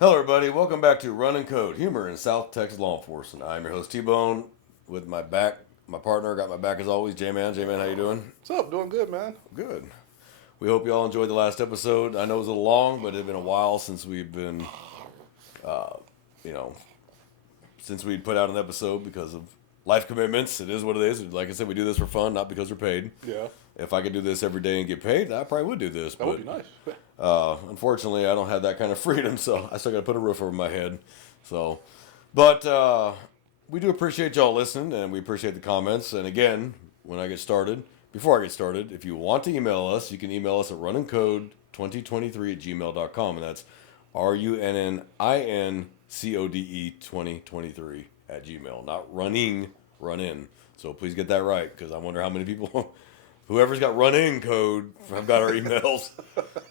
Hello, everybody. Welcome back to Run and Code Humor in South Texas Law Enforcement. I'm your host T-Bone. With my partner, got my back as always. J-Man, how you doing? What's up? Doing good, man. Good. We hope you all enjoyed the last episode. I know it was a little long, but it's been a while since we've been, you know, since we put out an episode because of life commitments. It is what it is. Like I said, we do this for fun, not because we're paid. Yeah, If I could do this every day and get paid, I probably would do this. that would be nice. Unfortunately, I don't have that kind of freedom, so I still got to put a roof over my head. So, but we do appreciate y'all listening, and we appreciate the comments. And again, before I get started, if you want to email us, you can email us at runninCode2023@gmail.com, and that's RUNNINCODE2023 @gmail, not run in. So please get that right, because I wonder how many people. Whoever's got run-in code have got our emails.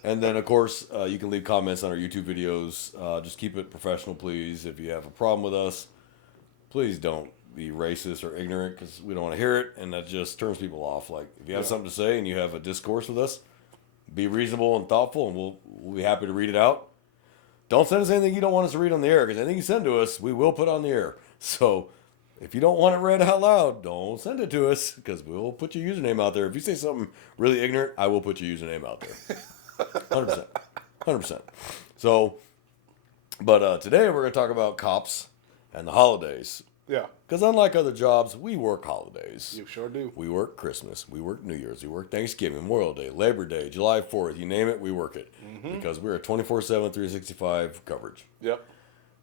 And then, of course, you can leave comments on our YouTube videos. Just keep it professional, please. If you have a problem with us, please don't be racist or ignorant because we don't want to hear it, and that just turns people off. Like, if you have something to say and you have a discourse with us, be reasonable and thoughtful, and we'll be happy to read it out. Don't send us anything you don't want us to read on the air, because anything you send to us, we will put on the air. So if you don't want it read out loud, don't send it to us, because we'll put your username out there. If you say something really ignorant, I will put your username out there. 100%. 100%. So, but today we're going to talk about cops and the holidays. Yeah, Because unlike other jobs, we work holidays. you sure do. We work Christmas. We work New Year's. We work Thanksgiving, Memorial Day, Labor Day, July 4th. You name it, we work it. Because we're a 24/7, 365 coverage. Yep.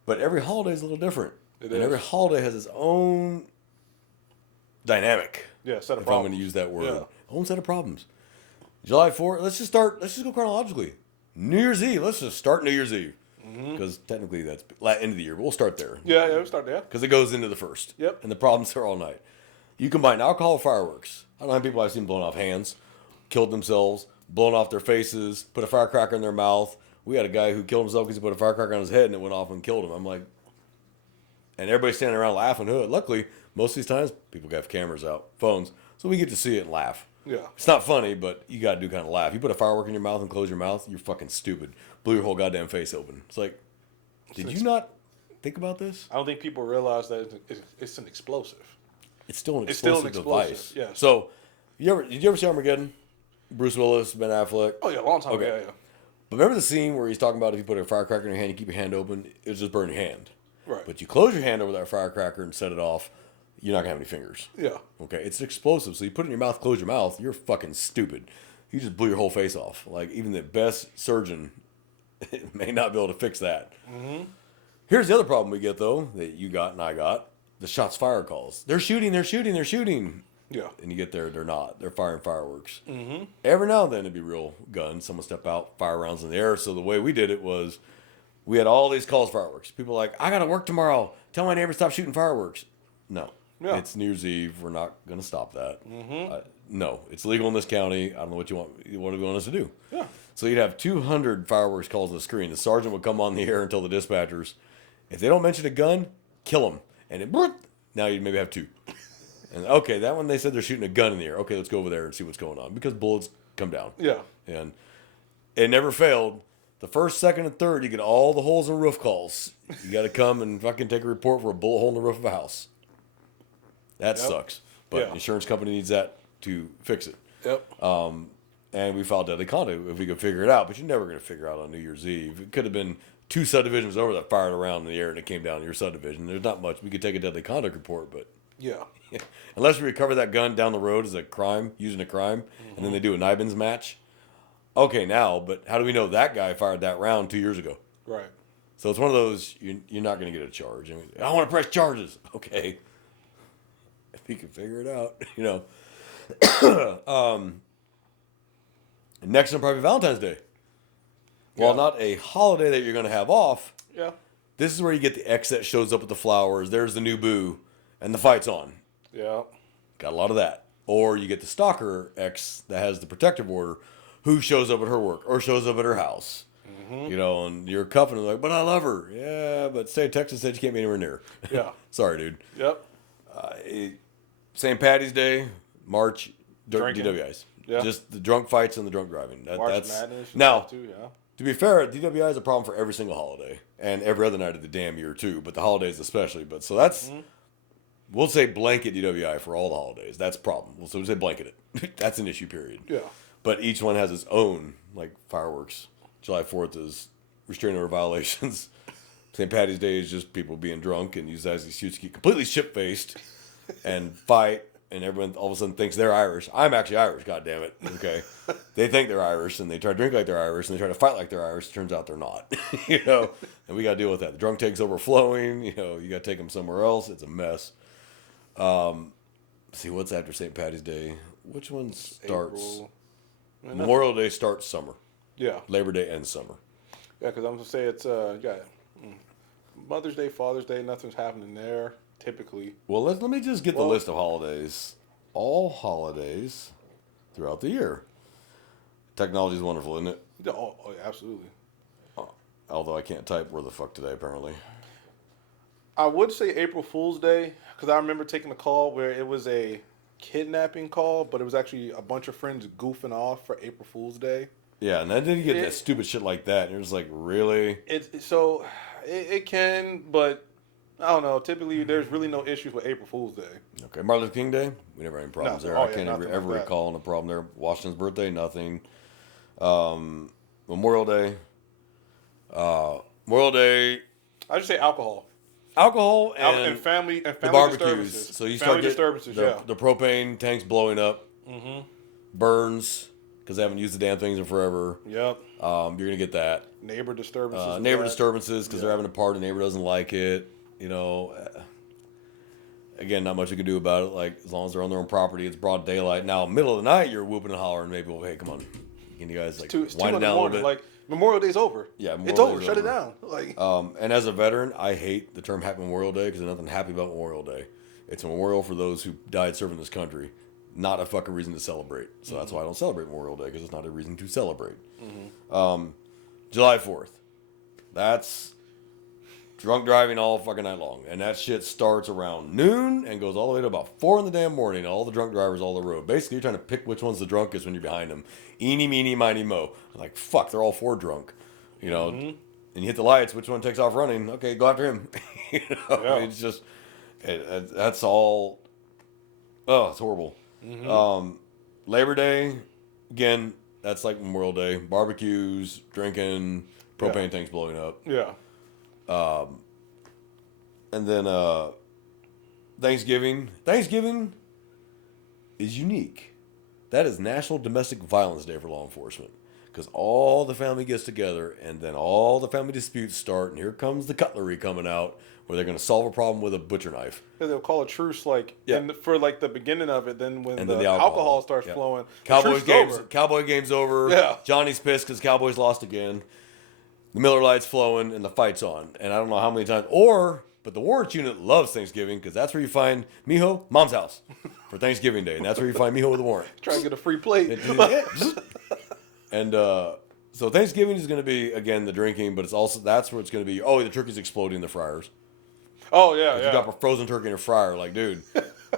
But every holiday is a little different. It And is. every holiday has its own dynamic. Yeah, set of If I'm going problems. to use that word. Yeah. Own set of problems. July 4th, let's just go chronologically. New Year's Eve, let's just start New Year's Eve. Because technically that's end of the year, but we'll start there. Yeah, we start there. Because it goes into the first. Yep. And the problems are all night. You combine alcohol with fireworks. I don't know how many people I've seen blowing off hands, killed themselves, blown off their faces, put a firecracker in their mouth. We had a guy who killed himself because he put a firecracker on his head and it went off and killed him. I'm like, and everybody's standing around laughing. Luckily, most of these times, people have cameras out, phones, so we get to see it and laugh. Yeah. It's not funny, but you got to do kind of laugh. You put a firework in your mouth and close your mouth, you're fucking stupid. Blew your whole goddamn face open. It's like, did you not think about this? I don't think people realize that it's an explosive. It's still an It's still explosive an explosive, device. yes. So, did you ever see Armageddon? Bruce Willis, Ben Affleck. Oh yeah, a long time Okay. ago. Yeah, But remember the scene where he's talking about if you put a firecracker in your hand, you keep your hand open, it'll just burn your hand. Right. But you close your hand over that firecracker and set it off, you're not gonna have any fingers. Yeah. Okay, it's explosive. So you put it in your mouth, close your mouth, you're fucking stupid. You just blew your whole face off. Like even the best surgeon may not be able to fix that. Here's the other problem we get though that you got and I got: the shots fired calls. They're shooting. They're shooting. They're shooting. Yeah. And you get there, they're not. They're firing fireworks. Every now and then it'd be real guns. Someone step out, fire rounds in the air. So the way we did it was, we had all these calls fireworks. People like, I gotta work tomorrow. Tell my neighbor to stop shooting fireworks. No, Yeah. it's New Year's Eve. We're not gonna stop that. No, it's legal in this county. I don't know what you want. What do you want us to do? Yeah. So you'd have 200 fireworks calls on the screen. The sergeant would come on the air and tell the dispatchers, if they don't mention a gun, kill them. And it, now you maybe have two. And okay, that one they said they're shooting a gun in the air. Okay, let's go over there and see what's going on because bullets come down. Yeah. And it never failed. The first, second, and third, you get all the holes in the roof calls. You got to come and fucking take a report for a bullet hole in the roof of a house. That Yep. sucks. But Yeah. the insurance company needs that to fix it. Yep. And we filed deadly conduct if we could figure it out. But you're never going to figure out on New Year's Eve. It could have been two subdivisions over that fired around in the air and it came down to your subdivision. There's not much. We could take a deadly conduct report, but Yeah. unless we recover that gun down the road as a crime, using a crime, and then they do a Nibens match. Okay, now, but how do we know that guy fired that round 2 years ago? Right. So it's one of those, you're not going to get a charge. I mean, I want to press charges. Okay. If you can figure it out, Next one, probably Valentine's Day. While Yeah. not a holiday that you're going to have off, Yeah. this is where you get the ex that shows up with the flowers. There's the new boo, and the fight's on. Yeah. Got a lot of that. Or you get the stalker ex that has the protective order, who shows up at her work or shows up at her house. And you're cuffing her like, but I love her. Yeah, but state of Texas said you can't be anywhere near. Yeah. Sorry, dude. Yep. St. Patty's Day, March, Drinking. DWIs. Yeah. Just the drunk fights and the drunk driving. March That's Madness. now. Too. Yeah. To be fair, DWI is a problem for every single holiday and every other night of the damn year too, but the holidays especially. But so that's we'll say blanket DWI for all the holidays. That's a problem. So we'll say blanket it. That's an issue. Period. Yeah. But each one has its own, like fireworks. July 4th is restraining order violations. St. Patty's Day is just people being drunk and use that as an excuse to get completely shit faced and fight. And everyone all of a sudden thinks they're Irish. I'm actually Irish, goddammit. Okay. They think they're Irish and they try to drink like they're Irish and they try to fight like they're Irish. Turns out they're not. And we got to deal with that. The drunk tank's overflowing. You got to take them somewhere else. It's a mess. See, what's after St. Patty's Day? Which one starts? April. Memorial Day starts summer. Yeah. Labor Day ends summer. Yeah, because I'm going to say it's, Mother's Day, Father's Day, nothing's happening there, typically. Well, let me just get the list of holidays. All holidays throughout the year. Technology is wonderful, isn't it? Oh, yeah, absolutely. Although I can't type where the fuck today, apparently. I would say April Fool's Day, because I remember taking a call where it was a kidnapping call, but it was actually a bunch of friends goofing off for April Fool's Day. Yeah, and then you get that stupid shit like that, and you're just like, really? It can, but I don't know. Typically, there's really no issues with April Fool's Day. Okay, Martin Luther King Day, we never had any problems there. I can't ever like recall a problem there. Washington's birthday, nothing. Memorial Day. Memorial Day. I just say alcohol. Alcohol and family the barbecues. disturbances. So you family start disturbances, the propane tanks blowing up, burns because they haven't used the damn things in forever. Yep. You're gonna get that. Neighbor disturbances. Neighbor disturbances because they're having a party. The neighbor doesn't like it. Again, not much you can do about it. Like as long as they're on their own property, it's broad daylight. Now, middle of the night, you're whooping and hollering. Maybe, well, hey, come on, can you guys like wind it down a little bit? Like Memorial Day's over. Yeah, it's over. Shut it down. Like, and as a veteran, I hate the term Happy Memorial Day because there's nothing happy about Memorial Day. It's a memorial for those who died serving this country, not a fucking reason to celebrate. So that's why I don't celebrate Memorial Day because it's not a reason to celebrate. July 4th, that's drunk driving all fucking night long, and that shit starts around noon and goes all the way to about 4 in the damn morning. All the drunk drivers all the road. Basically, you're trying to pick which one's the drunkest when you're behind them. Eeny, meeny, miny, mo. Like fuck, they're all 4 drunk. And you hit the lights. Which one takes off running? Okay, go after him. It's just that's all. Oh, it's horrible. Labor Day, again, that's like Memorial Day. Barbecues, drinking, propane tanks blowing up. yeah. And then Thanksgiving. Thanksgiving is unique. That is National Domestic Violence Day for law enforcement. Because all the family gets together and then all the family disputes start. And here comes the cutlery coming out where they're going to solve a problem with a butcher knife. Yeah, they'll call a truce for like the beginning of it. Then when the alcohol alcohol starts flowing, Cowboy game's over. Yeah. Johnny's pissed because Cowboys lost again. The Miller Lite's flowing and the fight's on. And I don't know how many times. But the warrant unit loves Thanksgiving because that's where you find Mijo, Mom's house, for Thanksgiving Day. And that's where you find Mijo with a warrant. Try to get a free plate. And so Thanksgiving is going to be, again, the drinking, but that's where it's going to be. Oh, the turkey's exploding in the fryers. Oh, yeah, You got a frozen turkey in a fryer. Like, dude,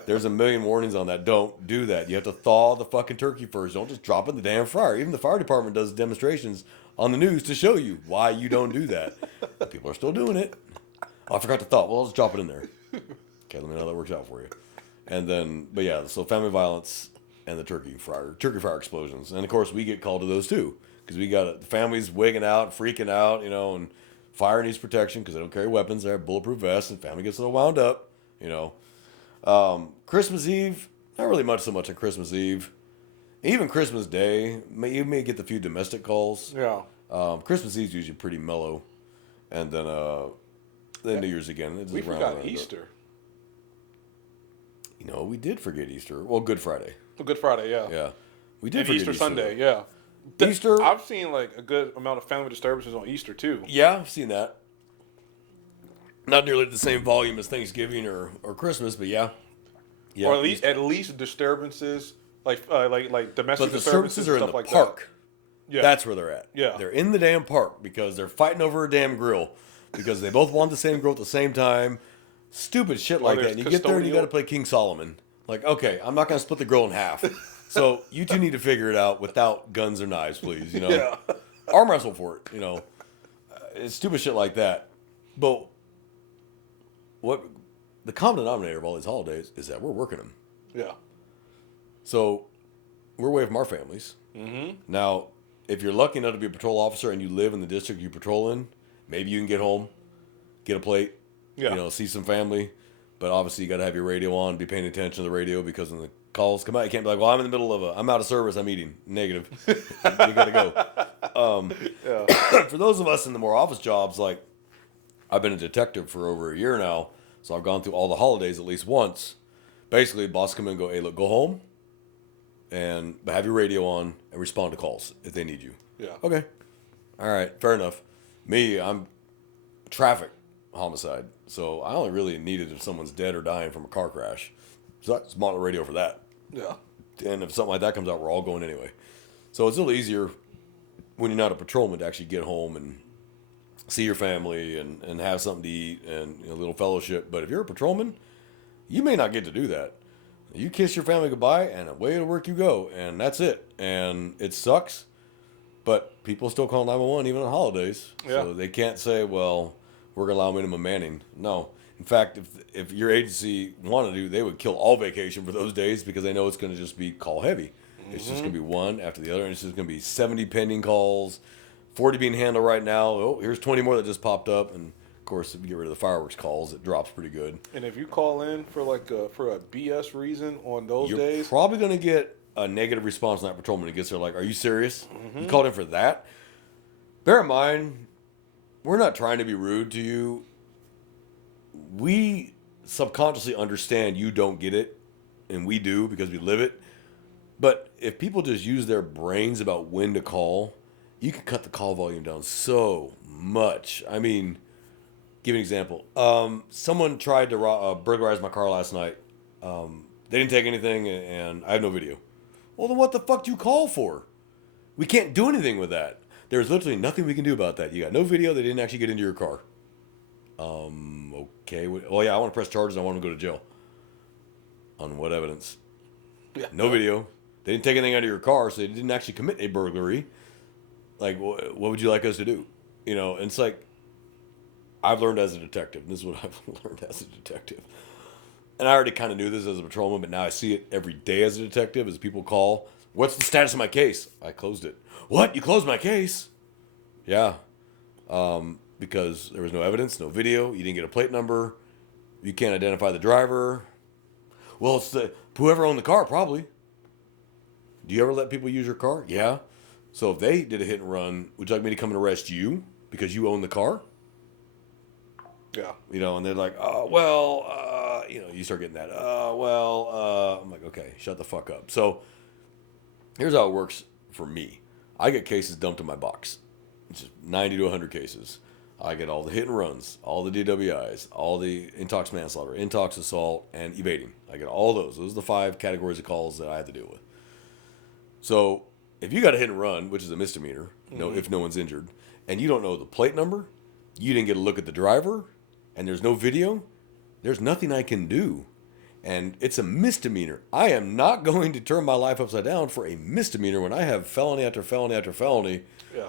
there's a million warnings on that. Don't do that. You have to thaw the fucking turkey first. Don't just drop it in the damn fryer. Even the fire department does demonstrations on the news to show you why you don't do that. People are still doing it. Oh, I forgot to thaw. Well, I'll just drop it in there. Okay, let me know how that works out for you. And then, but yeah, so family violence and the turkey fryer explosions. And of course, we get called to those too. Because we got the families wigging out, freaking out, and fire needs protection because they don't carry weapons. They have bulletproof vests, and family gets a little wound up, Christmas Eve, not really much so much on Christmas Eve. Even Christmas Day, you may get the few domestic calls. Yeah. Christmas Eve's usually pretty mellow. And then New Year's again. We forgot Easter. We did forget Easter. Well, Good Friday. Good Friday, yeah. Yeah. We did and forget Easter Sunday, yeah. Easter. I've seen like a good amount of family disturbances on Easter too. Yeah, I've seen that. Not nearly the same volume as Thanksgiving or Christmas, but yeah. Or at least disturbances like domestic but the disturbances services are in stuff the like park. That. Yeah. That's where they're at. Yeah. They're in the damn park because they're fighting over a damn grill because they both want the same grill at the same time. Stupid shit like that. And you get there and you got to play King Solomon. Like, okay, I'm not going to split the grill in half. So you two need to figure it out without guns or knives, please. Yeah. arm wrestle for it. It's stupid shit like that. But what the common denominator of all these holidays is that we're working them. Yeah. So we're away from our families. Mm-hmm. Now, if you're lucky enough to be a patrol officer and you live in the district you patrol in, maybe you can get home, get a plate, see some family. But obviously, you got to have your radio on, be paying attention to the radio because when the calls come out, you can't be like, well, I'm in the middle of I'm out of service, I'm eating. Negative. You got to go. For those of us in the more office jobs, like I've been a detective for over a year now, so I've gone through all the holidays at least once. Basically, boss come in and go, hey, look, go home and have your radio on and respond to calls if they need you. Yeah. Okay. All right. Fair enough. Me, I'm traffic homicide. So I only really need it if someone's dead or dying from a car crash. So that's model radio for that. Yeah. And if something like that comes out, we're all going anyway. So it's a little easier when you're not a patrolman to actually get home and see your family and have something to eat and a little fellowship. But if you're a patrolman, you may not get to do that. You kiss your family goodbye and away to work you go. And that's it. And it sucks. But people still call 911 even on holidays. Yeah. So they can't say, well, we're going to allow minimum manning. No. In fact, if your agency wanted to, they would kill all vacation for those days because they know it's going to just be call heavy. It's just going to be one after the other. And it's just going to be 70 pending calls, 40 being handled right now. Oh, here's 20 more that just popped up. And, of course, if you get rid of the fireworks calls, it drops pretty good. And if you call in for for a BS reason on those days, you're probably going to get a negative response from that patrolman who gets there like, are you serious? You called in for that? Bear in mind, we're not trying to be rude to you. We subconsciously understand you don't get it, and we do because we live it. But if people just use their brains about when to call, you can cut the call volume down so much. I mean, give an example. Someone tried to burglarize my car last night. They didn't take anything, and I have no video. Well, then what the fuck do you call for? We can't do anything with that. There's literally nothing we can do about that. You got no video. They didn't actually get into your car. Okay. Well, yeah, I want to press charges. I want them to go to jail. On what evidence? Yeah. No video. They didn't take anything out of your car, so they didn't actually commit a burglary. Like, what would you like us to do? And it's like, I've learned as a detective. This is what I've learned as a detective. And I already kind of knew this as a patrolman, but now I see it every day as a detective as people call. What's the status of my case? I closed it. What? You closed my case? Yeah. Because there was no evidence, no video. You didn't get a plate number. You can't identify the driver. Well, it's whoever owned the car, probably. Do you ever let people use your car? Yeah. So if they did a hit and run, would you like me to come and arrest you because you own the car? Yeah. And they're like, oh, well, you start getting that. I'm like, okay, shut the fuck up. So here's how it works for me. I get cases dumped in my box. It's just 90 to 100 cases. I get all the hit and runs, all the DWIs, all the intox manslaughter, intox assault, and evading. I get all those. Those are the 5 categories of calls that I have to deal with. So if you got a hit and run, which is a misdemeanor, if no one's injured, and you don't know the plate number, you didn't get a look at the driver, and there's no video, there's nothing I can do. And it's a misdemeanor. I am not going to turn my life upside down for a misdemeanor when I have felony after felony after felony,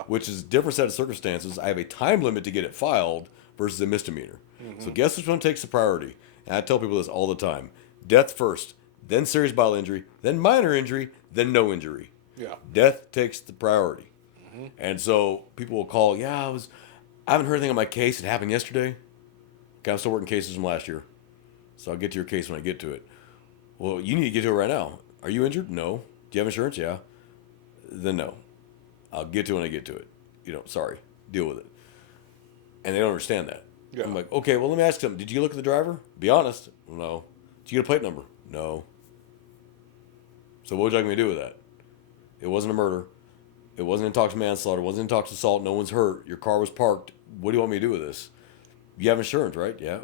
which is a different set of circumstances. I have a time limit to get it filed versus a misdemeanor. So guess which one takes the priority? And I tell people this all the time. Death first, then serious bodily injury, then minor injury, then no injury. Yeah. Death takes the priority. And so people will call, I haven't heard anything on my case. It happened yesterday. Okay, I'm still working cases from last year. So I'll get to your case when I get to it. Well, you need to get to it right now. Are you injured? No. Do you have insurance? Yeah. Then no. I'll get to it when I get to it. Sorry. Deal with it. And they don't understand that. Yeah. I'm like, okay, well, let me ask them. Did you look at the driver? Be honest. No. Did you get a plate number? No. So what would you like me to do with that? It wasn't a murder. It wasn't intox manslaughter. It wasn't intox assault. No one's hurt. Your car was parked. What do you want me to do with this? You have insurance, right? Yeah.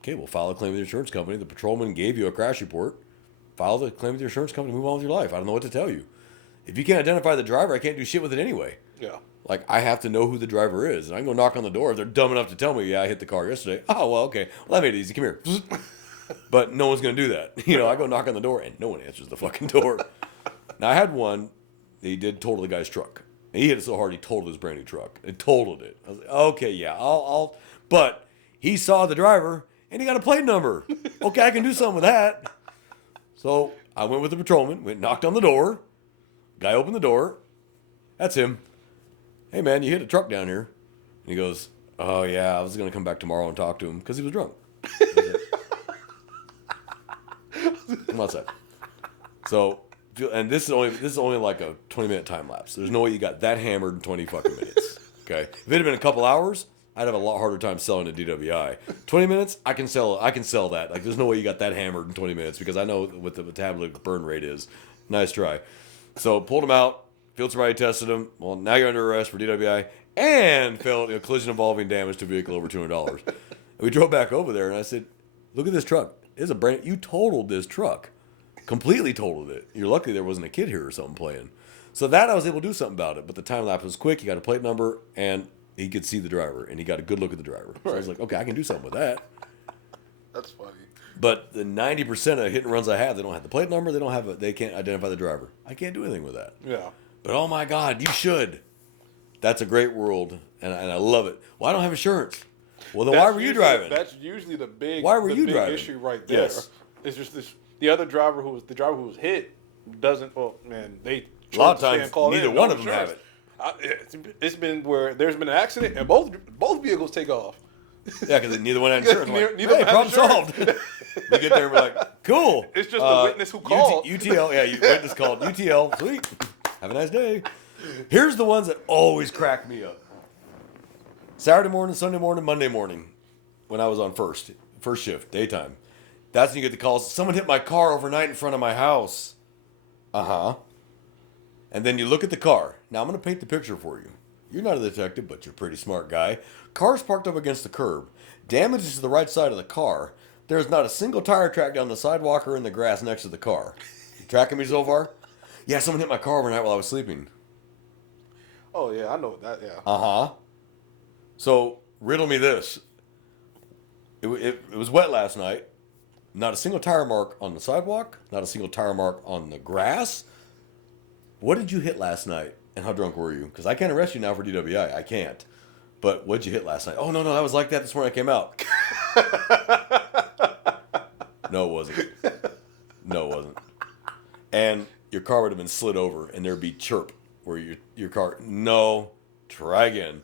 Okay, we'll file a claim with your insurance company. The patrolman gave you a crash report. File the claim with your insurance company. Move on with your life. I don't know what to tell you. If you can't identify the driver, I can't do shit with it anyway. Yeah. Like, I have to know who the driver is. And I can go knock on the door. If they're dumb enough to tell me, I hit the car yesterday. Oh, well, okay. Well, that made it easy. Come here. But no one's going to do that. I go knock on the door, and no one answers the fucking door. Now, I had one. He did total the guy's truck. And he hit it so hard he totaled his brand new truck. It totaled it. I was like, okay, yeah, I'll. But he saw the driver and he got a plate number. Okay, I can do something with that. So I went with the patrolman, knocked on the door. Guy opened the door. That's him. Hey, man, you hit a truck down here. And he goes, oh, yeah, I was going to come back tomorrow and talk to him because he was drunk. Come outside. So, and this is only like a 20-minute time lapse. There's no way you got that hammered in 20 fucking minutes. Okay? If it had been a couple hours, I'd have a lot harder time selling a DWI. 20 minutes, I can sell that. Like, there's no way you got that hammered in 20 minutes because I know what the tablet burn rate is. Nice try. So, pulled him out, field sobriety tested him. Well, now you're under arrest for DWI and failed collision involving damage to vehicle over $200. And we drove back over there, and I said, look at this truck. It's a brand. You totaled this truck. Completely totaled it. You're lucky there wasn't a kid here or something playing. So that I was able to do something about it. But the time lapse was quick. He got a plate number, and he could see the driver, and he got a good look at the driver. So I was like, okay, I can do something with that. That's funny. But the 90% of hit and runs I have, they don't have the plate number. They can't identify the driver. I can't do anything with that. Yeah. But oh my God, you should. That's a great world, and I love it. Well, I don't have insurance. Well, then why were you driving? That's usually the big. Why were you driving? Issue right there. Yes. It's just this. The other driver who was hit doesn't. Well, man, they a lot of times neither one of them have it. It's been where there's been an accident and both vehicles take off. Yeah, because neither one had insurance. Like, Neither hey, one had problem solved. We get there and we're like, cool. It's just the witness who called. UTL, yeah, witness called. UTL, sweet. Have a nice day. Here's the ones that always crack me up. Saturday morning, Sunday morning, Monday morning, when I was on first shift, daytime. That's when you get the calls. Someone hit my car overnight in front of my house. Uh-huh. And then you look at the car. Now, I'm going to paint the picture for you. You're not a detective, but you're a pretty smart guy. Car's parked up against the curb. Damages to the right side of the car. There's not a single tire track down the sidewalk or in the grass next to the car. You tracking me so far? Yeah, someone hit my car overnight while I was sleeping. Oh, yeah, I know that, yeah. Uh-huh. So, riddle me this. It was wet last night. Not a single tire mark on the sidewalk. Not a single tire mark on the grass. What did you hit last night? And how drunk were you? Because I can't arrest you now for DWI. I can't. But what did you hit last night? Oh, no, that was like that this morning I came out. No, it wasn't. No, it wasn't. And your car would have been slid over, and there'd be chirp where your car, no, try again.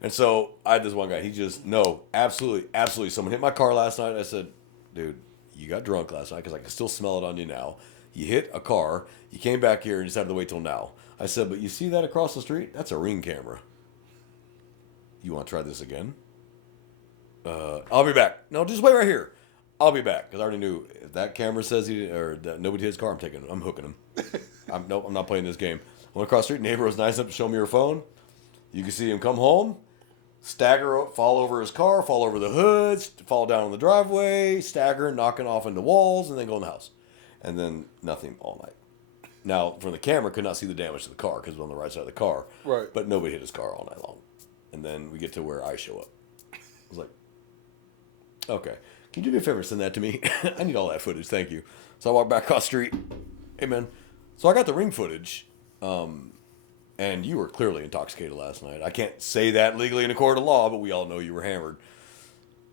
And so I had this one guy. He just, no, absolutely. Someone hit my car last night. I said, dude, you got drunk last night because I can still smell it on you now. You hit a car. You came back here and decided to wait till now. I said, but you see that across the street? That's a Ring camera. You want to try this again? I'll be back. No, just wait right here. I'll be back because I already knew if that camera says that nobody hit his car, I'm hooking him. I'm not playing this game. I went across the street. Neighbor was nice enough to show me her phone. You can see him come home, stagger, fall over his car, fall over the hoods, fall down on the driveway, stagger, knocking off into walls, and then go in the house. And then nothing all night. Now, from the camera, could not see the damage to the car because it was on the right side of the car. Right. But nobody hit his car all night long. And then we get to where I show up. I was like, okay. Can you do me a favor and send that to me? I need all that footage. Thank you. So I walk back across the street. Hey, man. So I got the Ring footage. And you were clearly intoxicated last night. I can't say that legally in a court of law, but we all know you were hammered.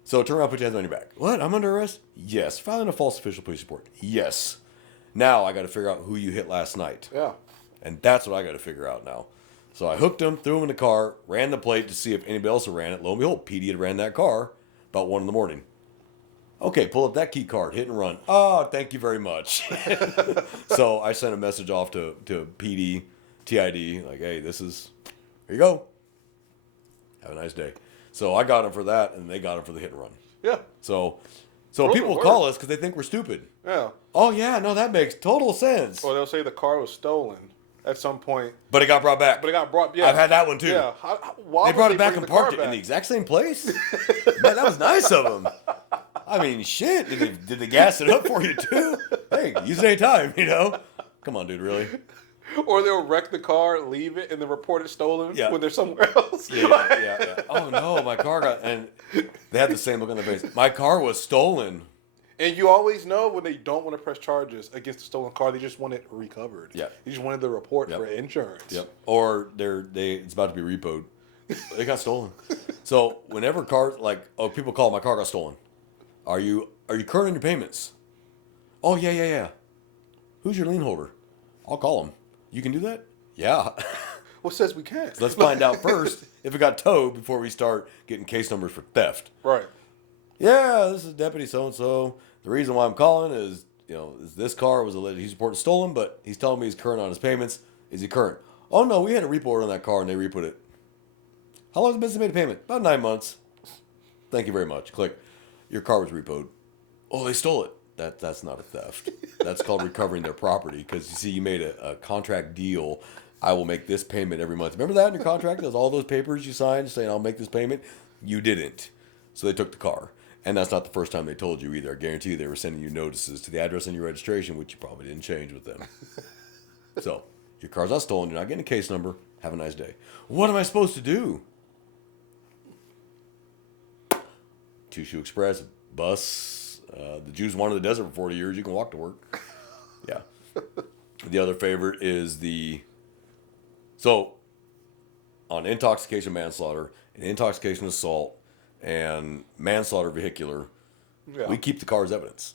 So turn around, put your hands on your back. What? I'm under arrest? Yes. Filing a false official police report? Yes. Now I got to figure out who you hit last night. Yeah. And that's what I got to figure out now. So I hooked him, threw him in the car, ran the plate to see if anybody else had ran it. Lo and behold, PD had ran that car about 1 a.m. Okay, pull up that key card, hit and run. Oh, thank you very much. So I sent a message off to PD, TID, like, hey, here you go. Have a nice day. So I got him for that, and they got him for the hit and run. Yeah. So people call us because they think we're stupid. Yeah. Oh, yeah, no, that makes total sense. Or they'll say the car was stolen at some point. But it got brought back. Yeah. I've had that one, too. Yeah. Why they brought it back bring and the car parked it in back? the exact same place? Man, that was nice of them. I mean, shit. Did they gas it up for you, too? Hey, use it anytime, Come on, dude, really? Or they'll wreck the car, leave it, and then report it stolen when they're somewhere else. Yeah. Oh, no, my car got... And they had the same look on their face. My car was stolen. And you always know when they don't want to press charges against a stolen car, they just want it recovered. Yeah. They just wanted the report Yep. for insurance. Yep. Or it's about to be repoed. It got stolen. So whenever cars people call, my car got stolen. Are you current on your payments? Oh yeah. Who's your lien holder? I'll call him. You can do that? Yeah. What says we can't? Let's find out first if it got towed before we start getting case numbers for theft. Right. Yeah, this is Deputy so-and-so. The reason why I'm calling is, this car was alleged he's reported stolen, but he's telling me he's current on his payments. Is he current? Oh, no, we had a report on that car, and they re-put it. How long has it been since they made a payment? About 9 months. Thank you very much. Click. Your car was repoed. Oh, they stole it. That's not a theft. That's called recovering their property, because, you see, you made a contract deal. I will make this payment every month. Remember that in your contract? There's all those papers you signed saying I'll make this payment? You didn't. So they took the car. And that's not the first time they told you either. I guarantee you they were sending you notices to the address on your registration, which you probably didn't change with them. So, your car's not stolen. You're not getting a case number. Have a nice day. What am I supposed to do? Two Shoe Express, bus. The Jews wanted the desert for 40 years. You can walk to work. Yeah. The other favorite is on intoxication manslaughter and intoxication assault, and manslaughter vehicular, we keep the car as evidence.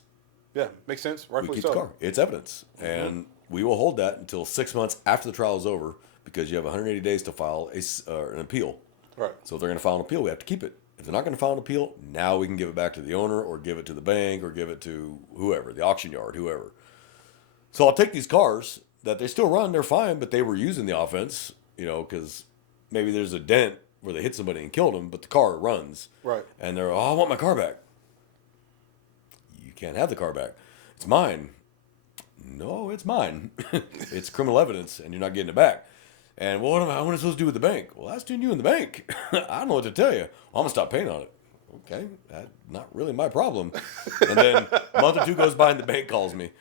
Yeah, makes sense. We Rightfully keep so. the car. It's evidence. And we will hold that until 6 months after the trial is over, because you have 180 days to file an appeal. Right. So if they're going to file an appeal, we have to keep it. If they're not going to file an appeal, now we can give it back to the owner, or give it to the bank, or give it to whoever, the auction yard, whoever. So I'll take these cars that they still run, they're fine, but they were using the offense, because maybe there's a dent where they hit somebody and killed them, but the car runs. Right. And they're, I want my car back. You can't have the car back. It's mine. No, it's mine. It's criminal evidence, and you're not getting it back. And what am I supposed to do with the bank? Well, that's between you and the bank. I don't know what to tell you. Well, I'm going to stop paying on it. Okay, that's not really my problem. And then a month or two goes by, and the bank calls me.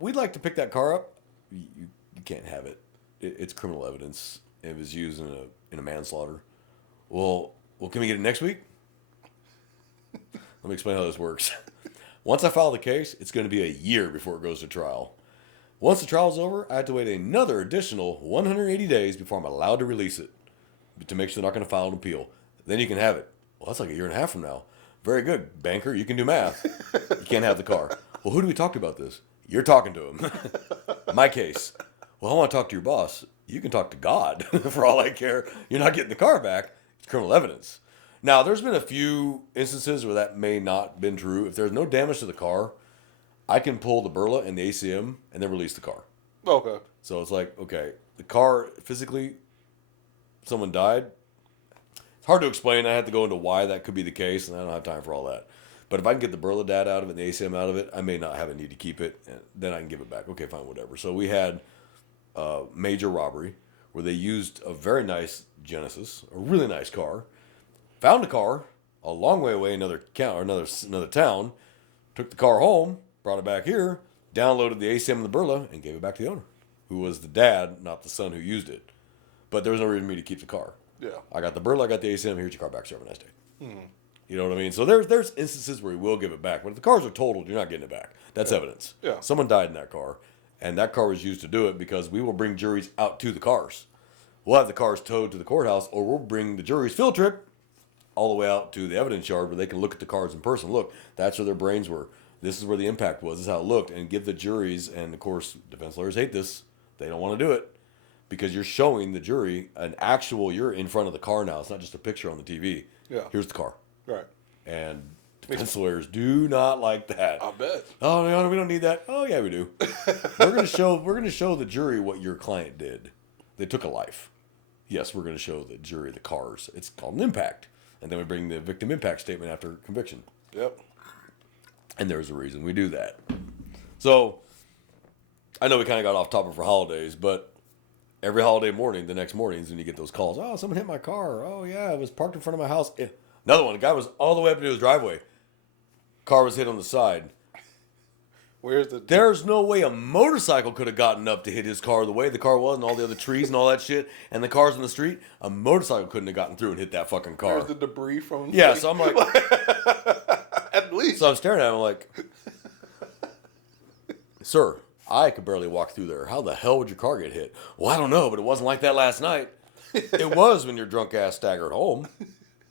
We'd like to pick that car up. You can't have it. It's criminal evidence. It was used in a manslaughter. Well, can we get it next week? Let me explain how this works. Once I file the case, it's going to be a year before it goes to trial. Once the trial's over, I have to wait another additional 180 days before I'm allowed to release it, to make sure they're not going to file an appeal. Then you can have it. Well, that's like a year and a half from now. Very good, banker. You can do math. You can't have the car. Well, who do we talk to about this? You're talking to him. My case. Well, I want to talk to your boss. You can talk to God. For all I care. You're not getting the car back. It's criminal evidence. Now, there's been a few instances where that may not have been true. If there's no damage to the car, I can pull the Burla and the ACM and then release the car. Okay. So it's like, okay, the car physically, someone died. It's hard to explain. I have to go into why that could be the case, and I don't have time for all that. But if I can get the Burla data out of it and the ACM out of it, I may not have a need to keep it, and then I can give it back. Okay, fine, whatever. So we had a major robbery where they used a very nice Genesis, a really nice car, found a car a long way away, another town, took the car home, brought it back here, downloaded the ACM and the Burla, and gave it back to the owner, who was the dad, not the son who used it. But there was no reason for me to keep the car. Yeah. I got the Burla, I got the ACM, here's your car back, sir, have a nice day. Mm-hmm. You know what I mean? So there's instances where he will give it back. But if the cars are totaled, you're not getting it back. That's evidence. Yeah. Someone died in that car, and that car was used to do it, because we will bring juries out to the cars. We'll have the cars towed to the courthouse, or we'll bring the jury's field trip all the way out to the evidence yard where they can look at the cars in person. Look, that's where their brains were. This is where the impact was. This is how it looked. And give the juries, and of course, defense lawyers hate this. They don't want to do it, because you're showing the jury you're in front of the car now. It's not just a picture on the TV. Yeah. Here's the car. Right. And defense lawyers do not like that. I bet. Oh, no, we don't need that. Oh, yeah, we do. We're going to show the jury what your client did. They took a life. Yes, we're going to show the jury the cars. It's called an impact. And then we bring the victim impact statement after conviction. Yep. And there's a reason we do that. So, I know we kind of got off topic for holidays, but every holiday morning, the next morning is when you get those calls. Oh, someone hit my car. Oh, yeah, it was parked in front of my house. Another one, the guy was all the way up into his driveway. Car was hit on the side. There's no way a motorcycle could have gotten up to hit his car the way the car was, and all the other trees and all that shit, and the cars in the street. A motorcycle couldn't have gotten through and hit that fucking car. There's the debris from... Yeah, so I'm like... At least. So I'm staring at him like, Sir, I could barely walk through there. How the hell would your car get hit? Well, I don't know, but it wasn't like that last night. It was when your drunk ass staggered home